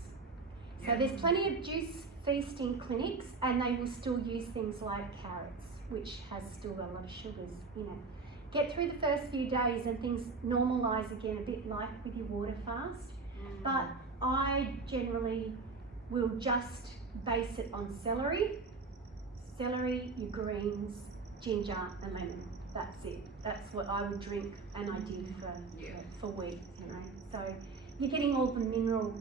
So Yeah. there's plenty of juice feasting clinics, and they will still use things like carrots, which has still got a lot of sugars in it. Get through the first few days and things normalise again, a bit like with your water fast. But I generally will just base it on celery, your greens, ginger and lemon. That's it. That's what I would drink, and I did for weeks, you know. So you're getting all the mineral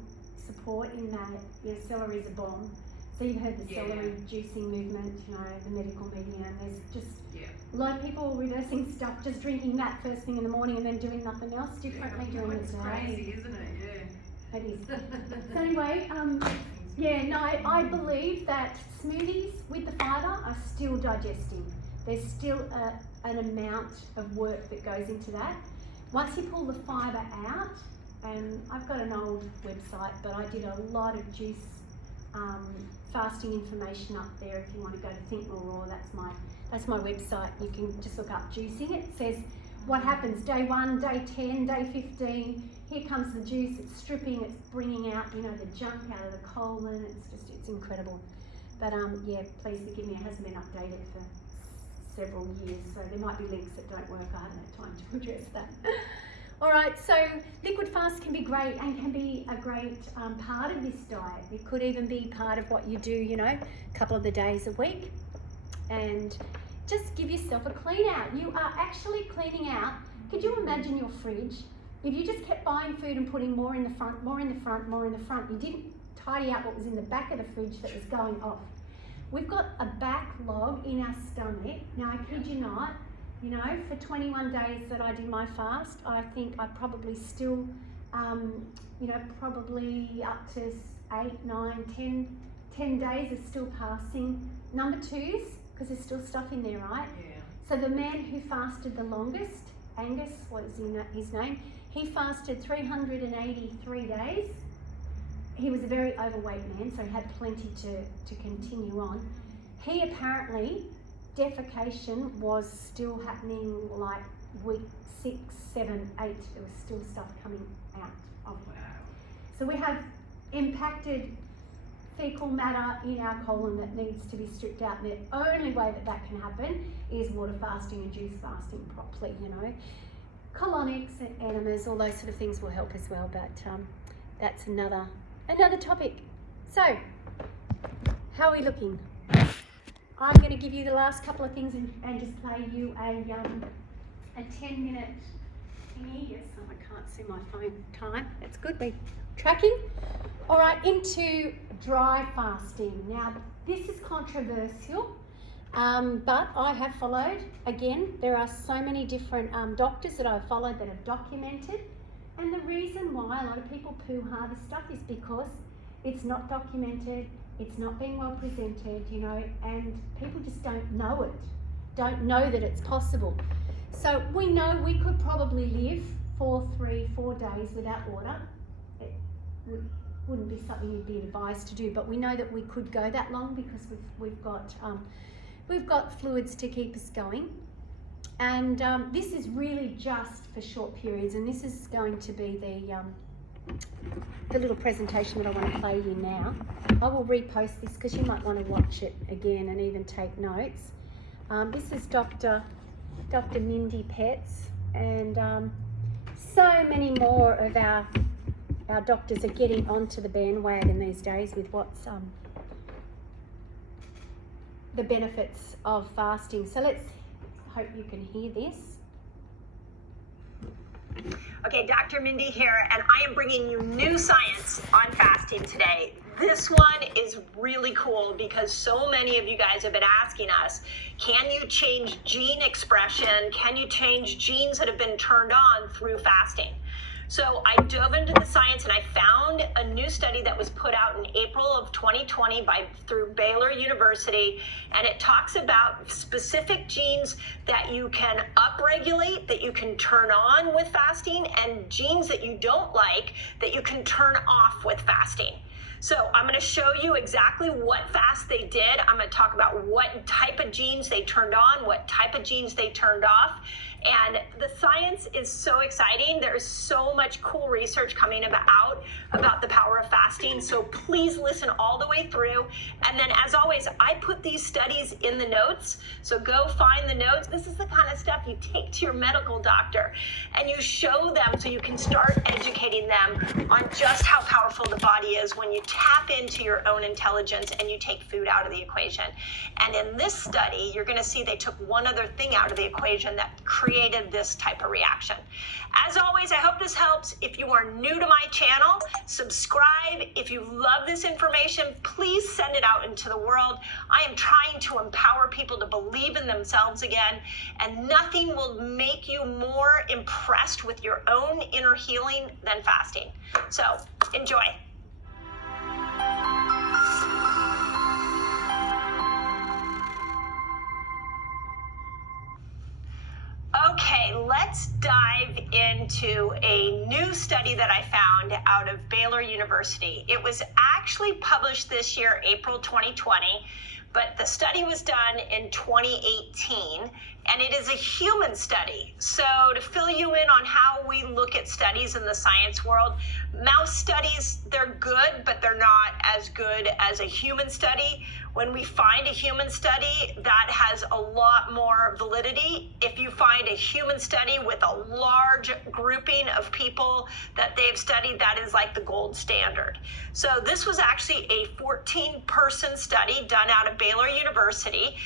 support in that. You know, celery's a bomb. So you've heard the celery juicing movement, you know, the medical media, and there's just a lot of people reversing stuff, just drinking that first thing in the morning and then doing nothing else differently during the It's day. crazy, isn't it? Yeah. It is. So anyway, I believe that smoothies with the fibre are still digesting. There's still an amount of work that goes into that. Once you pull the fibre out, and I've got an old website, but I did a lot of juice fasting information up there. If you want to go to Think More Raw, that's my website. You can just look up juicing. It says what happens day 1, day 10, day 15. Here comes the juice. It's stripping. It's bringing out, you know, the junk out of the colon. It's incredible. But please forgive me. It hasn't been updated for several years, so there might be links that don't work. I haven't had time to address that. All right, so liquid fast can be great and can be a great part of this diet. It could even be part of what you do, you know, a couple of the days a week. And just give yourself a clean out. You are actually cleaning out. Could you imagine your fridge? If you just kept buying food and putting more in the front, more in the front, more in the front, you didn't tidy out what was in the back of the fridge that was going off. We've got a backlog in our stomach. Now, I kid you not, you know, for 21 days that I did my fast, I think I probably still, you know, probably up to 8, 9, 10 days is still passing. Number 2s, because there's still stuff in there, right? Yeah. So the man who fasted the longest Angus was his name. He fasted 383 days. He was a very overweight man, so he had plenty to continue on. He apparently, defecation was still happening like week 6, 7, 8. There was still stuff coming out of him. So we have impacted fecal matter in our colon that needs to be stripped out. And the only way that can happen is water fasting and juice fasting properly, you know. Colonics and enemas, all those sort of things will help as well, but that's another topic. So, how are we looking? I'm going to give you the last couple of things and just play you a 10-minute thingy. Yes, oh, I can't see my phone time. That's good, we're tracking. All right, into dry fasting. Now, this is controversial, but I have followed. Again, there are so many different doctors that I've followed that have documented. And the reason why a lot of people poo-ha this stuff is because it's not documented, it's not being well presented, you know, and people just don't know it, don't know that it's possible. So we know we could probably live for 3-4 days without water. It wouldn't be something you'd be advised to do, but we know that we could go that long because we've got fluids to keep us going. And this is really just for short periods, and this is going to be the little presentation that I want to play you now. I will repost this because you might want to watch it again and even take notes. This is Dr. Mindy Petz, and so many more of our doctors are getting onto the bandwagon these days with what's the benefits of fasting. So let's hope you can hear this. Okay, Dr. Mindy here, and I am bringing you new science on fasting today. This one is really cool because so many of you guys have been asking us, can you change gene expression? Can you change genes that have been turned on through fasting? So I dove into the science and I found a new study that was put out in April of 2020 through Baylor University, and it talks about specific genes that you can upregulate, that you can turn on with fasting, and genes that you don't like that you can turn off with fasting. So I'm going to show you exactly what fast they did. I'm going to talk about what type of genes they turned on, what type of genes they turned off. And the science is so exciting. There's so much cool research coming about the power of fasting. So please listen all the way through. And then as always, I put these studies in the notes. So go find the notes. This is the kind of stuff you take to your medical doctor and you show them so you can start educating them on just how powerful the body is when you tap into your own intelligence and you take food out of the equation. And in this study, you're going to see they took one other thing out of the equation that created this type of reaction. As always, I hope this helps. If you are new to my channel, subscribe. If you love this information, please send it out into the world. I am trying to empower people to believe in themselves again, and nothing will make you more impressed with your own inner healing than fasting. So, enjoy. Okay, let's dive into a new study that I found out of Baylor University. It was actually published this year, April 2020, but the study was done in 2018, and it is a human study. So to fill you in on how we look at studies in the science world, mouse studies, they're good, but they're not as good as a human study. When we find a human study, that has a lot more validity. If you find a human study with a large grouping of people that they've studied, that is like the gold standard. So this was actually a 14-person study done out of Baylor University,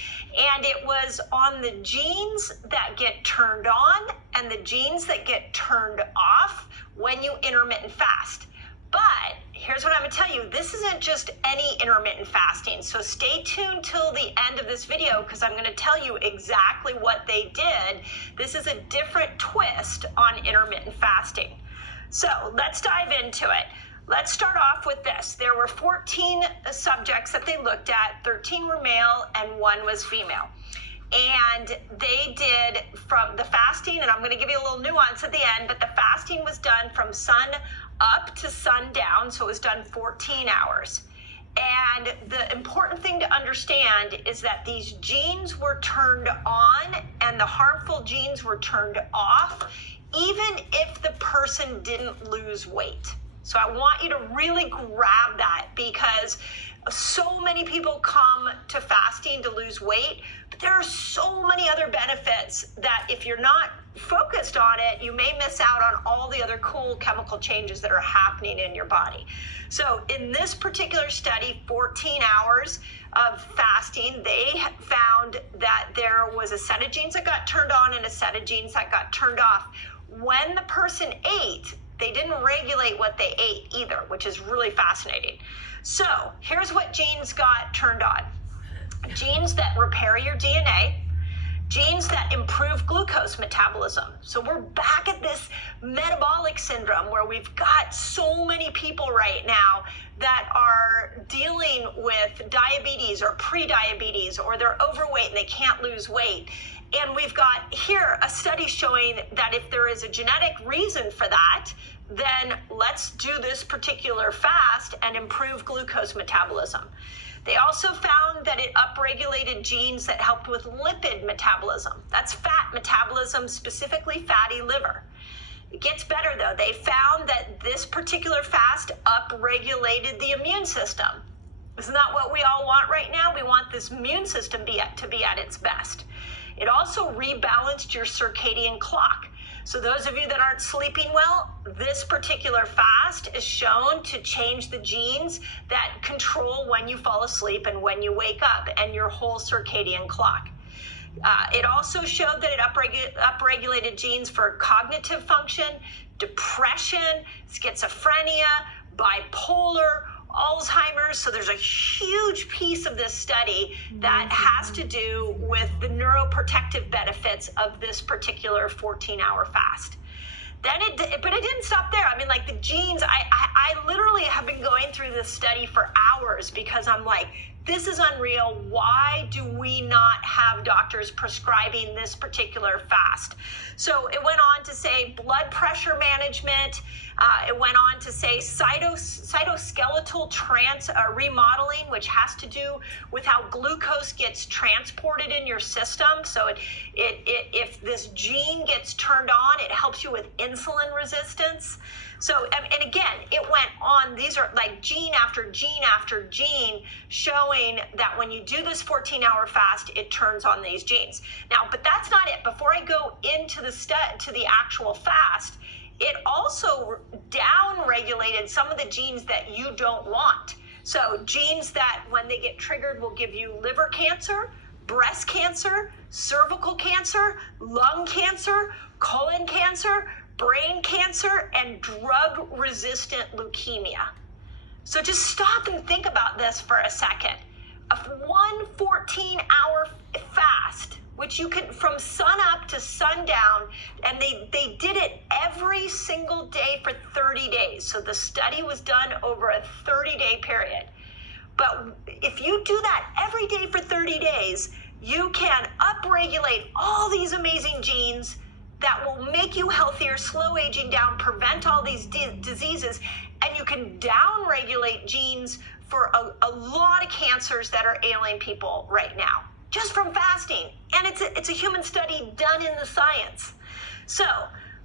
and it was on the genes that get turned on and the genes that get turned off when you intermittent fast. But here's what I'm going to tell you. This isn't just any intermittent fasting. So stay tuned till the end of this video because I'm going to tell you exactly what they did. This is a different twist on intermittent fasting. So let's dive into it. Let's start off with this. There were 14 subjects that they looked at. 13 were male and 1 was female. And they did, from the fast fasting, and I'm going to give you a little nuance at the end, but the fasting was done from sun up to sundown, so it was done 14 hours. And the important thing to understand is that these genes were turned on and the harmful genes were turned off, even if the person didn't lose weight. So I want you to really grab that, because so many people come to fasting to lose weight, but there are so many other benefits that if you're not focused on it, you may miss out on all the other cool chemical changes that are happening in your body. So in this particular study, 14 hours of fasting, they found that there was a set of genes that got turned on and a set of genes that got turned off. When the person ate, they didn't regulate what they ate either, which is really fascinating. So here's what genes got turned on. Genes that repair your DNA, genes that improve glucose metabolism. So we're back at this metabolic syndrome where we've got so many people right now that are dealing with diabetes or pre-diabetes, or they're overweight and they can't lose weight. And we've got here a study showing that if there is a genetic reason for that, then let's do this particular fast and improve glucose metabolism. They also found that it upregulated genes that helped with lipid metabolism. That's fat metabolism, specifically fatty liver. It gets better though. They found that this particular fast upregulated the immune system. Isn't that what we all want right now? We want this immune system to be at its best. It also rebalanced your circadian clock. So those of you that aren't sleeping well, this particular fast is shown to change the genes that control when you fall asleep and when you wake up, and your whole circadian clock. It also showed that it upregulated genes for cognitive function, depression, schizophrenia, bipolar, Alzheimer's. So there's a huge piece of this study that has to do with the neuroprotective benefits of this particular 14-hour fast. But it didn't stop there. I mean, like the genes, I literally have been going through this study for hours, because I'm like, this is unreal. Why do we not have doctors prescribing this particular fast? So it went on to say blood pressure management. It went on to say cytoskeletal remodeling, which has to do with how glucose gets transported in your system. So if this gene gets turned on, it helps you with insulin resistance. So, and again, it went on. These are like gene after gene after gene showing that when you do this 14-hour fast, it turns on these genes. Now, but that's not it. Before I go into the actual fast, it also down-regulated some of the genes that you don't want. So genes that when they get triggered will give you liver cancer, breast cancer, cervical cancer, lung cancer, colon cancer, brain cancer, and drug-resistant leukemia. So just stop and think about this for a second. One 14-hour fast, which you can from sun up to sundown, and they did it every single day for 30 days. So the study was done over a 30-day period. But if you do that every day for 30 days, you can upregulate all these amazing genes that will make you healthier, slow aging down, prevent all these diseases, and you can downregulate genes for a lot of cancers that are ailing people right now, just from fasting. And it's a human study done in the science. So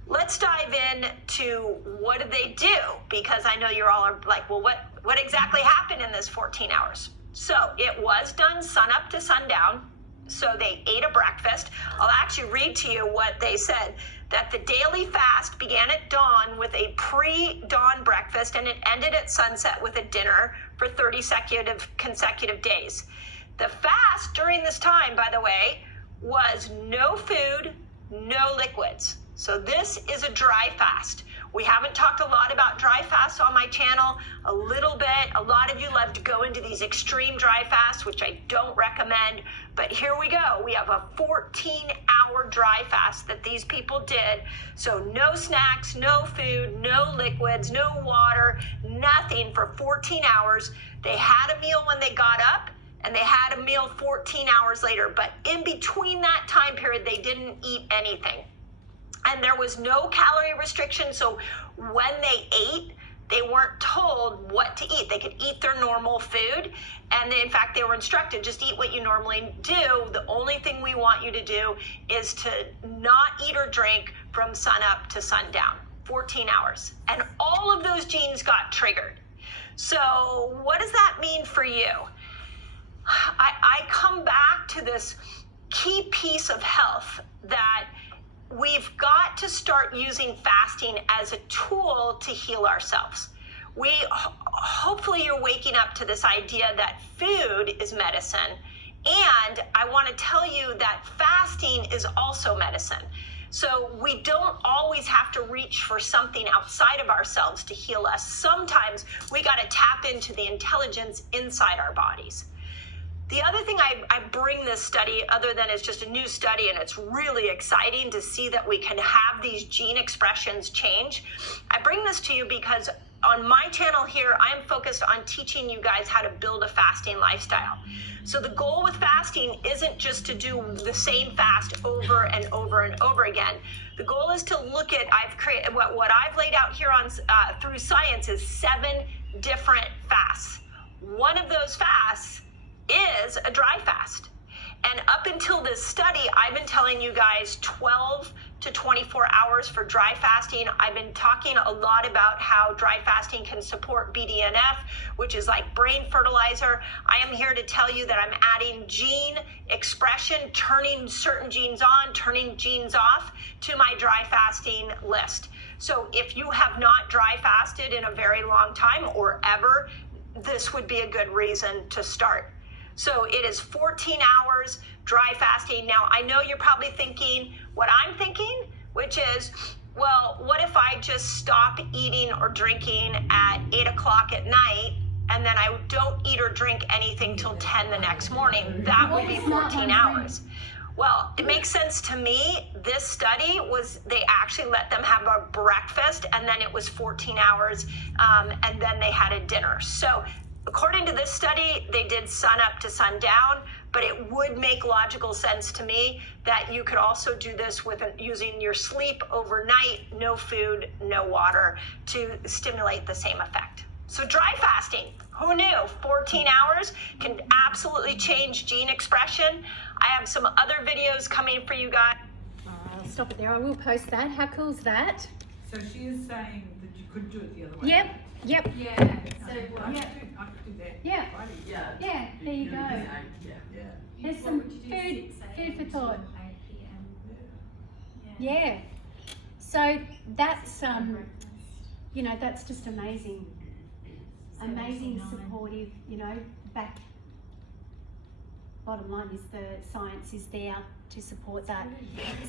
let's dive in to what did they do? Because I know you're all like, well, what exactly happened in this 14 hours? So it was done sun up to sundown. So they ate a breakfast. I'll actually read to you what they said, that the daily fast began at dawn with a pre-dawn breakfast, and it ended at sunset with a dinner for 30 consecutive days. The fast during this time, by the way, was no food, no liquids. So this is a dry fast. We haven't talked a lot about dry fasts on my channel, a little bit. A lot of you love to go into these extreme dry fasts, which I don't recommend, but here we go. We have a 14-hour dry fast that these people did. So no snacks, no food, no liquids, no water, nothing for 14 hours. They had a meal when they got up, and they had a meal 14 hours later, but in between that time period, they didn't eat anything. and there was no calorie restriction. So when they ate, they weren't told what to eat. They could eat their normal food. And in fact, they were instructed, just eat what you normally do. The only thing we want you to do is to not eat or drink from sunup to sundown, 14 hours. And all of those genes got triggered. So what does that mean for you? I come back to this key piece of health that we've got to start using fasting as a tool to heal ourselves. Hopefully you're waking up to this idea that food is medicine. And I want to tell you that fasting is also medicine. So we don't always have to reach for something outside of ourselves to heal us. Sometimes we got to tap into the intelligence inside our bodies. The other thing I bring this study, other than it's just a new study and it's really exciting to see that we can have these gene expressions change, I bring this to you because on my channel here, I'm focused on teaching you guys how to build a fasting lifestyle. So the goal with fasting isn't just to do the same fast over and over and over again. The goal is to look at, I've created, what I've laid out here on through science is 7 different fasts. One of those fasts is a dry fast. And up until this study, I've been telling you guys 12 to 24 hours for dry fasting. I've been talking a lot about how dry fasting can support BDNF, which is like brain fertilizer. I am here to tell you that I'm adding gene expression, turning certain genes on, turning genes off to my dry fasting list. So if you have not dry fasted in a very long time or ever, this would be a good reason to start. So it is 14 hours dry fasting. Now, I know you're probably thinking what I'm thinking, which is, well, what if I just stop eating or drinking at 8 o'clock at night and then I don't eat or drink anything till 10 the next morning? That would be 14 hours. Well, it makes sense to me. This study was, they actually let them have a breakfast and then it was 14 hours and then they had a dinner. So according to this study, they did sun up to sundown, but it would make logical sense to me that you could also do this with using your sleep overnight, no food, no water, to stimulate the same effect. So dry fasting, who knew? 14 hours can absolutely change gene expression. I have some other videos coming for you guys. I'll stop it there. I will post that. How cool is that? So she is saying that you could do it the other way. Yep. Yep. Yeah, so I could do that. Yeah. Friday. Yeah. There you go. Yeah. There's what some would you do, food 6 a.m. for to thought. 8 p.m. Yeah. So that's Breakfast. you know, that's just amazing. 7 till Amazing, 9. supportive, you know, back. Bottom line is the science is there to support that.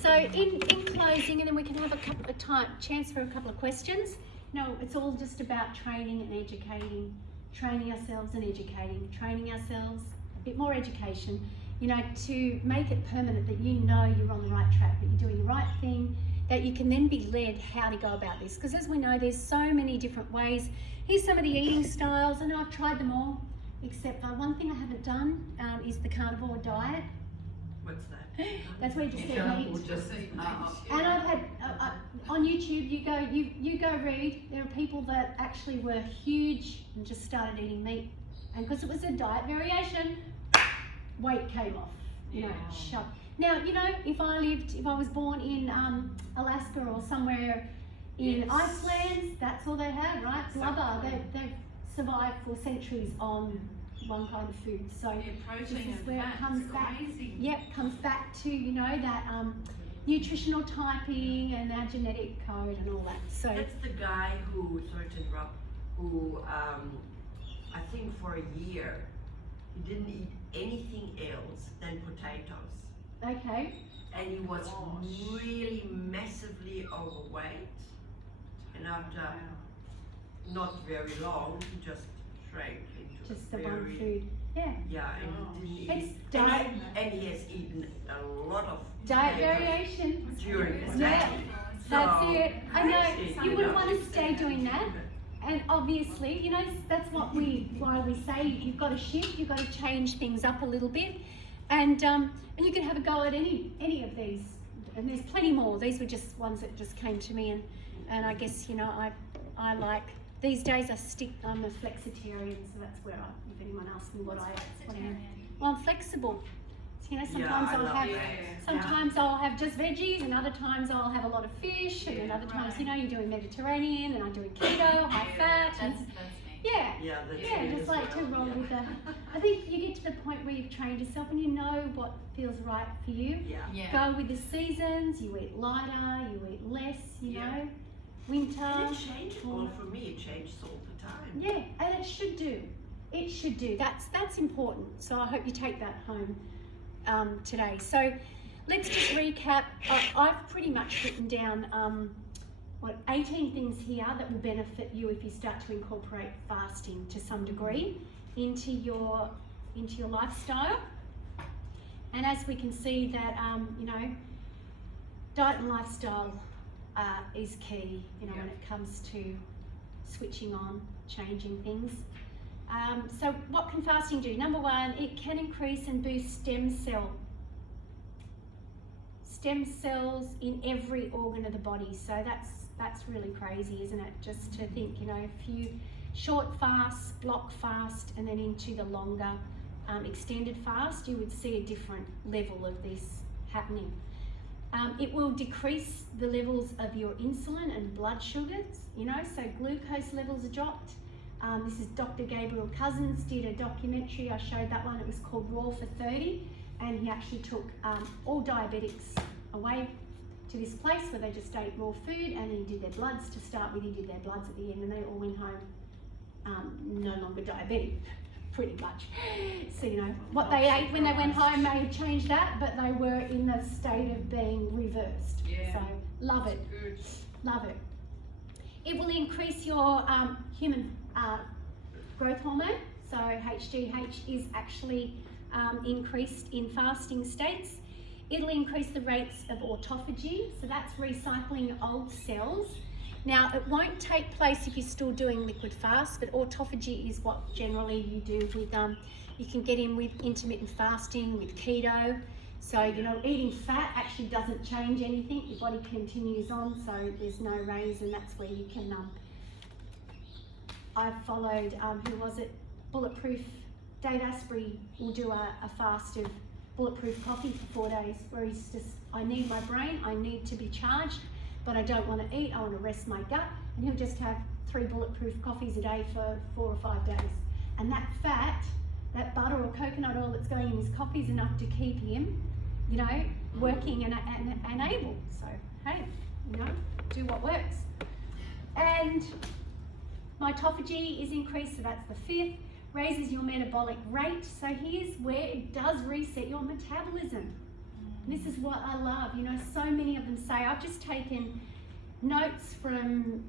So in closing, and then we can have a couple of chance for a couple of questions. No, it's all just about training and educating, training ourselves and educating, training ourselves, a bit more education, you know, to make it permanent that you know you're on the right track, that you're doing the right thing, that you can then be led how to go about this. Because as we know, there's so many different ways. Here's some of the eating styles, and I've tried them all, except for one thing I haven't done is the carnivore diet. What's that? That's where you just eat meat. And I've had on YouTube, you go read. There are people that actually were huge and just started eating meat, and because it was a diet variation, weight came off. You know, shut. Now you know, if I was born in Alaska or somewhere in Iceland, that's all they had, right? Blubber. They've survived for centuries on one kind of food. So this is where it comes back. Yep, comes back to, you know, that nutritional typing and our genetic code and all that. So That's the guy who, sorry to interrupt, who I think for a year he didn't eat anything else than potatoes. okay. And he was really massively overweight. And after not very long, he just shrank into Just a the very, one food. Yeah. Yeah, and he didn't It's eat. diet. And he has eaten a lot of Diet potatoes variation. during his Yeah. life. That's So, it. I know it's, you know, wouldn't want to stay doing that. And obviously, you know, that's why we say you've got to shift, you've got to change things up a little bit, and you can have a go at any of these and there's plenty more. These were just ones that just came to me, and I guess, you know, I like, these days I'm a flexitarian, so that's where if anyone asks me what I am. Well, I'm flexible. So, you know, sometimes I'll have just veggies, and other times I'll have a lot of fish, and then other times, you know, you're doing Mediterranean, and I'm doing keto, high fat. That's me. Just like to roll with that. I think you get to the point where you've trained yourself and you know what feels right for you. Go with the seasons, you eat lighter, you eat less, you know, winter. And it changeable for me, it changes all the time. Yeah, and it should do. It should do. That's important. So I hope you take that home today. So let's just recap. I've pretty much written down 18 things here that will benefit you if you start to incorporate fasting to some degree into your lifestyle. And as we can see that, you know, diet and lifestyle is key, you know, when it comes to switching on, changing things. So what can fasting do? Number one, it can increase and boost stem cells in every organ of the body. So that's really crazy, isn't it? Just to think, you know, if you short fast, block fast, and then into the longer extended fast, you would see a different level of this happening. It will decrease the levels of your insulin and blood sugars, you know, so glucose levels are dropped. This is Dr. Gabriel Cousens did a documentary, I showed that one, it was called Raw for 30, and he actually took all diabetics away to this place where they just ate raw food, and he did their bloods to start with, he did their bloods at the end, and they all went home no longer diabetic, pretty much. So, you know, what they ate when they went home may have changed that, but they were in the state of being reversed. So, love it. Love it. It will increase your human growth hormone. So HGH is actually increased in fasting states. It'll increase the rates of autophagy, so that's recycling old cells. Now, it won't take place if you're still doing liquid fast, but autophagy is what generally you do with, you can get in with intermittent fasting, with keto. So, you know, eating fat actually doesn't change anything. Your body continues on, so there's no raise, and that's where you can, I've followed, who was it? Bulletproof. Dave Asprey will do a fast of Bulletproof coffee for 4 days, where he's just, I need my brain, I need to be charged, but I don't want to eat, I want to rest my gut, and he'll just have 3 Bulletproof coffees a day for 4 or 5 days. And that fat, that butter or coconut oil that's going in his coffee is enough to keep him, you know, working and able. So, hey, you know, do what works. And mitophagy is increased, so that's the 5th. Raises your metabolic rate. So here's where it does reset your metabolism. This is what I love. You know, so many of them say, I've just taken notes from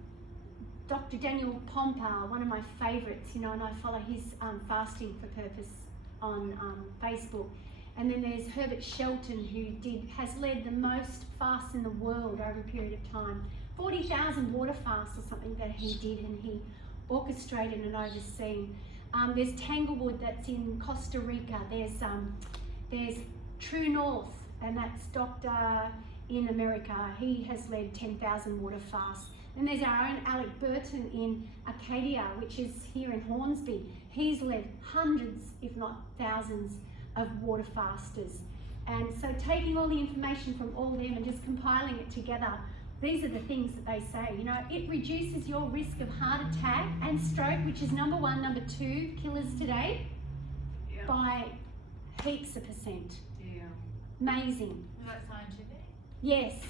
Dr. Daniel Pompar, one of my favorites, you know, and I follow his Fasting for Purpose on Facebook. And then there's Herbert Shelton, who has led the most fasts in the world over a period of time. 40,000 water fasts or something that he did, and he orchestrated and overseen. There's Tanglewood that's in Costa Rica. There's True North, and that's Doctor in America. He has led 10,000 water fasts. And there's our own Alec Burton in Acadia, which is here in Hornsby. He's led hundreds, if not thousands, of water fasters. And so taking all the information from all of them and just compiling it together, these are the things that they say. You know, it reduces your risk of heart attack and stroke, which is number 1, number 2 killers today, by heaps of %. Amazing. Is that scientific? Yes.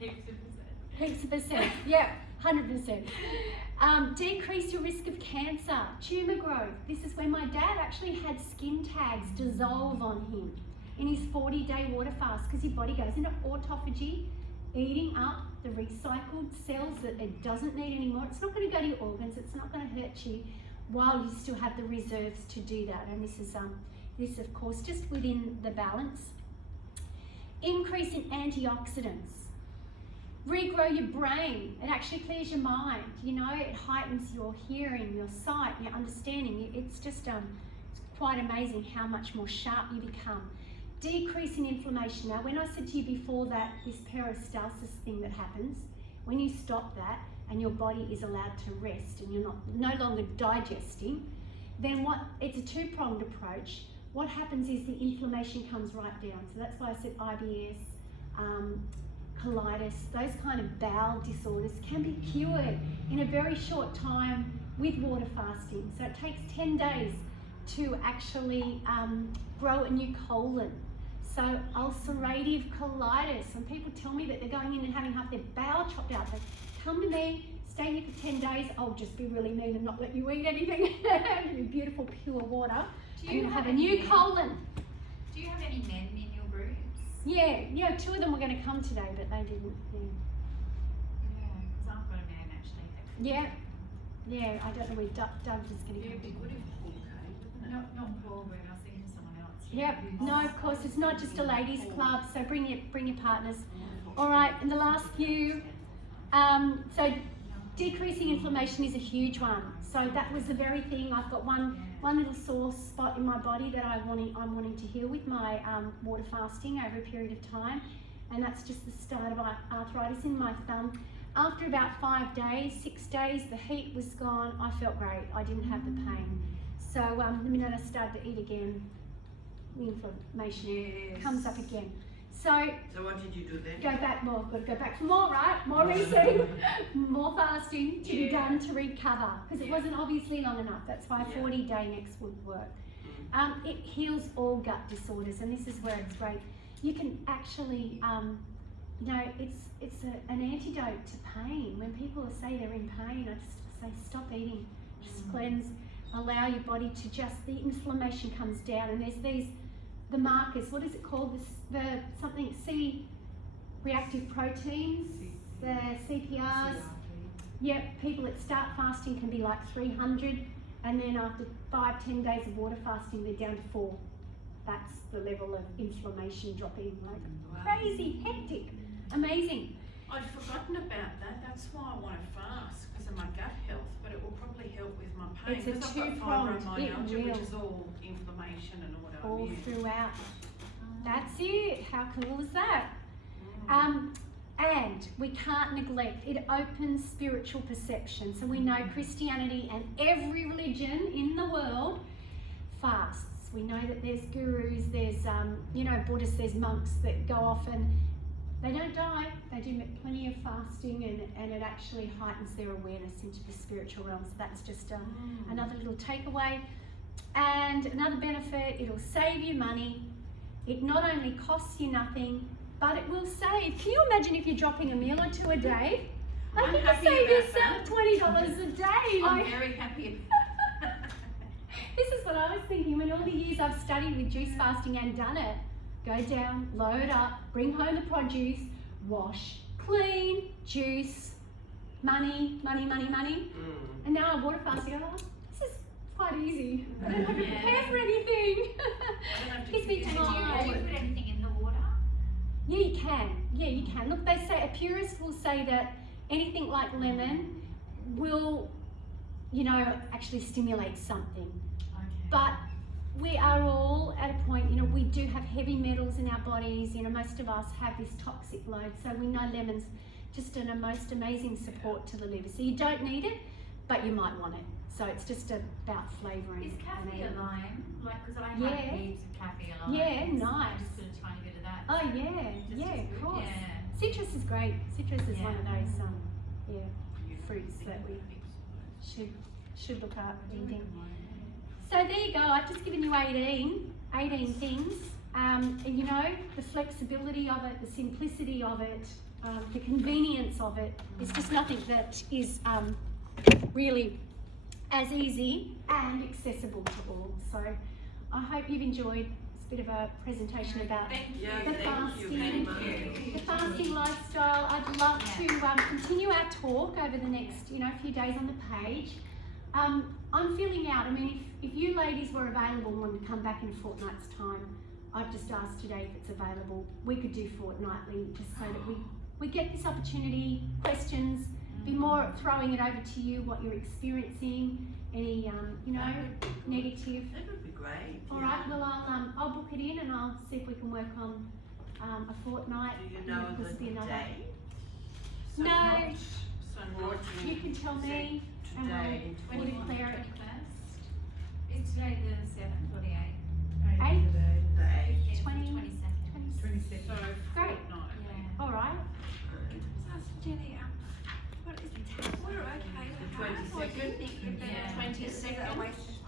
Heaps of %. Heaps of %. Yeah, 100%. Decrease your risk of cancer, tumour growth. This is when my dad actually had skin tags dissolve on him in his 40-day water fast, because your body goes into autophagy, eating up the recycled cells that it doesn't need anymore. It's not going to go to your organs, it's not going to hurt you while you still have the reserves to do that. And this is of course just within the balance. Increase in antioxidants. Regrow your brain. It actually clears your mind. You know, it heightens your hearing, your sight, your understanding. It's just it's quite amazing how much more sharp you become. decrease in inflammation. Now, when I said to you before that this peristalsis thing that happens, when you stop that and your body is allowed to rest and you're no longer digesting, then it's a two-pronged approach. What happens is the inflammation comes right down. So that's why I said IBS, colitis, those kind of bowel disorders can be cured in a very short time with water fasting. So it takes 10 days to actually grow a new colon. So ulcerative colitis, when people tell me that they're going in and having half their bowel chopped out, they come to me, stay here for 10 days, I'll just be really mean and not let you eat anything, your beautiful pure water, and you'll have a new colon. Do you have any men in your groups? Yeah, 2 of them were going to come today, but they didn't. Yeah, because I've got a man actually that could Yeah, I don't know where Doug is going to It'd come. be good if Paul came, wouldn't it? not Paul, but I was thinking of someone else. Yep. who's- No, of course, it's not just a ladies' club, so bring your partners. All right, and the last few. So decreasing inflammation is a huge one. So that was the very thing. I've got one little sore spot in my body that I'm wanting to heal with my water fasting over a period of time, and that's just the start of arthritis in my thumb. After about 5 days, 6 days, the heat was gone. I felt great. I didn't have the pain. So the minute I started to eat again, the inflammation comes up again. So what did you do then? go back more. Got to go back for more, right? More resetting, more fasting to be done to recover, because it wasn't obviously long enough. That's why a 40-day next would work. It heals all gut disorders, and this is where it's great. You can actually, it's an antidote to pain. When people say they're in pain, I just say stop eating, just cleanse, allow your body to the inflammation comes down, and there's the markers. What is it called? C-reactive proteins, the CPRs. Yeah, people that start fasting can be like 300, and then after 5-10 days of water fasting, they're down to 4. That's the level of inflammation dropping like crazy, hectic, amazing. I'd forgotten about that. That's why I want to fast, because of my gut health, but it will probably help with my pain. It's a because I've two-pronged, got it fibromyalgia, which will. is all inflammation and All autoimmune. throughout. That's it. How cool is that? And we can't neglect, it opens spiritual perception. So we know Christianity and every religion in the world fasts. We know that there's gurus, there's Buddhists, there's monks that go off and they don't die. They do plenty of fasting, and it actually heightens their awareness into the spiritual realm. So that's just another little takeaway. And another benefit, it'll save you money. It not only costs you nothing, but it will save. Can you imagine if you're dropping a meal or 2 a day? I I'm think you happy save about yourself that. $20 a day. I'm Like, very happy. this is what I was thinking when all the years I've studied with juice fasting and done it. Go down, load up, bring home the produce, wash, clean, juice, money. And now I'm water fasting. I'm like, this is quite easy. I don't have to prepare for anything. Gives me Do you time. put anything in the water? Yeah, you can. Yeah, you can. Look, they say, a purist will say that anything like lemon will, actually stimulate something. Okay. But we are all at a point, we do have heavy metals in our bodies. Most of us have this toxic load. So we know lemon's just a most amazing support to the liver. So you don't need it, but you might want it. So it's just about flavouring. Is caffeine a lime? Because I Yeah. have heaps of caffeine a lime. Yeah, nice. Just put a tiny bit of that. Oh yeah, Just yeah, as of good, course. Yeah. Citrus is great. Citrus is one of Yeah. those fruits that we should look up. So there you go. I've just given you 18 things. And the flexibility of it, the simplicity of it, the convenience of it. It's just nothing that is really as easy and accessible to all. So I hope you've enjoyed this bit of a presentation about Thank you. the fasting, the fasting lifestyle. I'd love to continue our talk over the next few days on the page. I'm filling out. I mean, if you ladies were available and wanted to come back in a fortnight's time, I've just asked today if it's available. We could do fortnightly, just so that we get this opportunity, questions, be more throwing it over to you, what you're experiencing, any negative That would be great. All right, well, I'll book it in and I'll see if we can work on, a fortnight. Do you and know this will be the another- day? So No. not- So not You can tell me and Today. we'll declare it. 21st. Is today the 7th or the 8th? Eight. Today. The 8th. 22nd. 22nd. So Great. fortnight. Yeah. All right. Jenny, what is it? We're okay with The that. Or do you 22nd? think you're better Yeah. 22nd?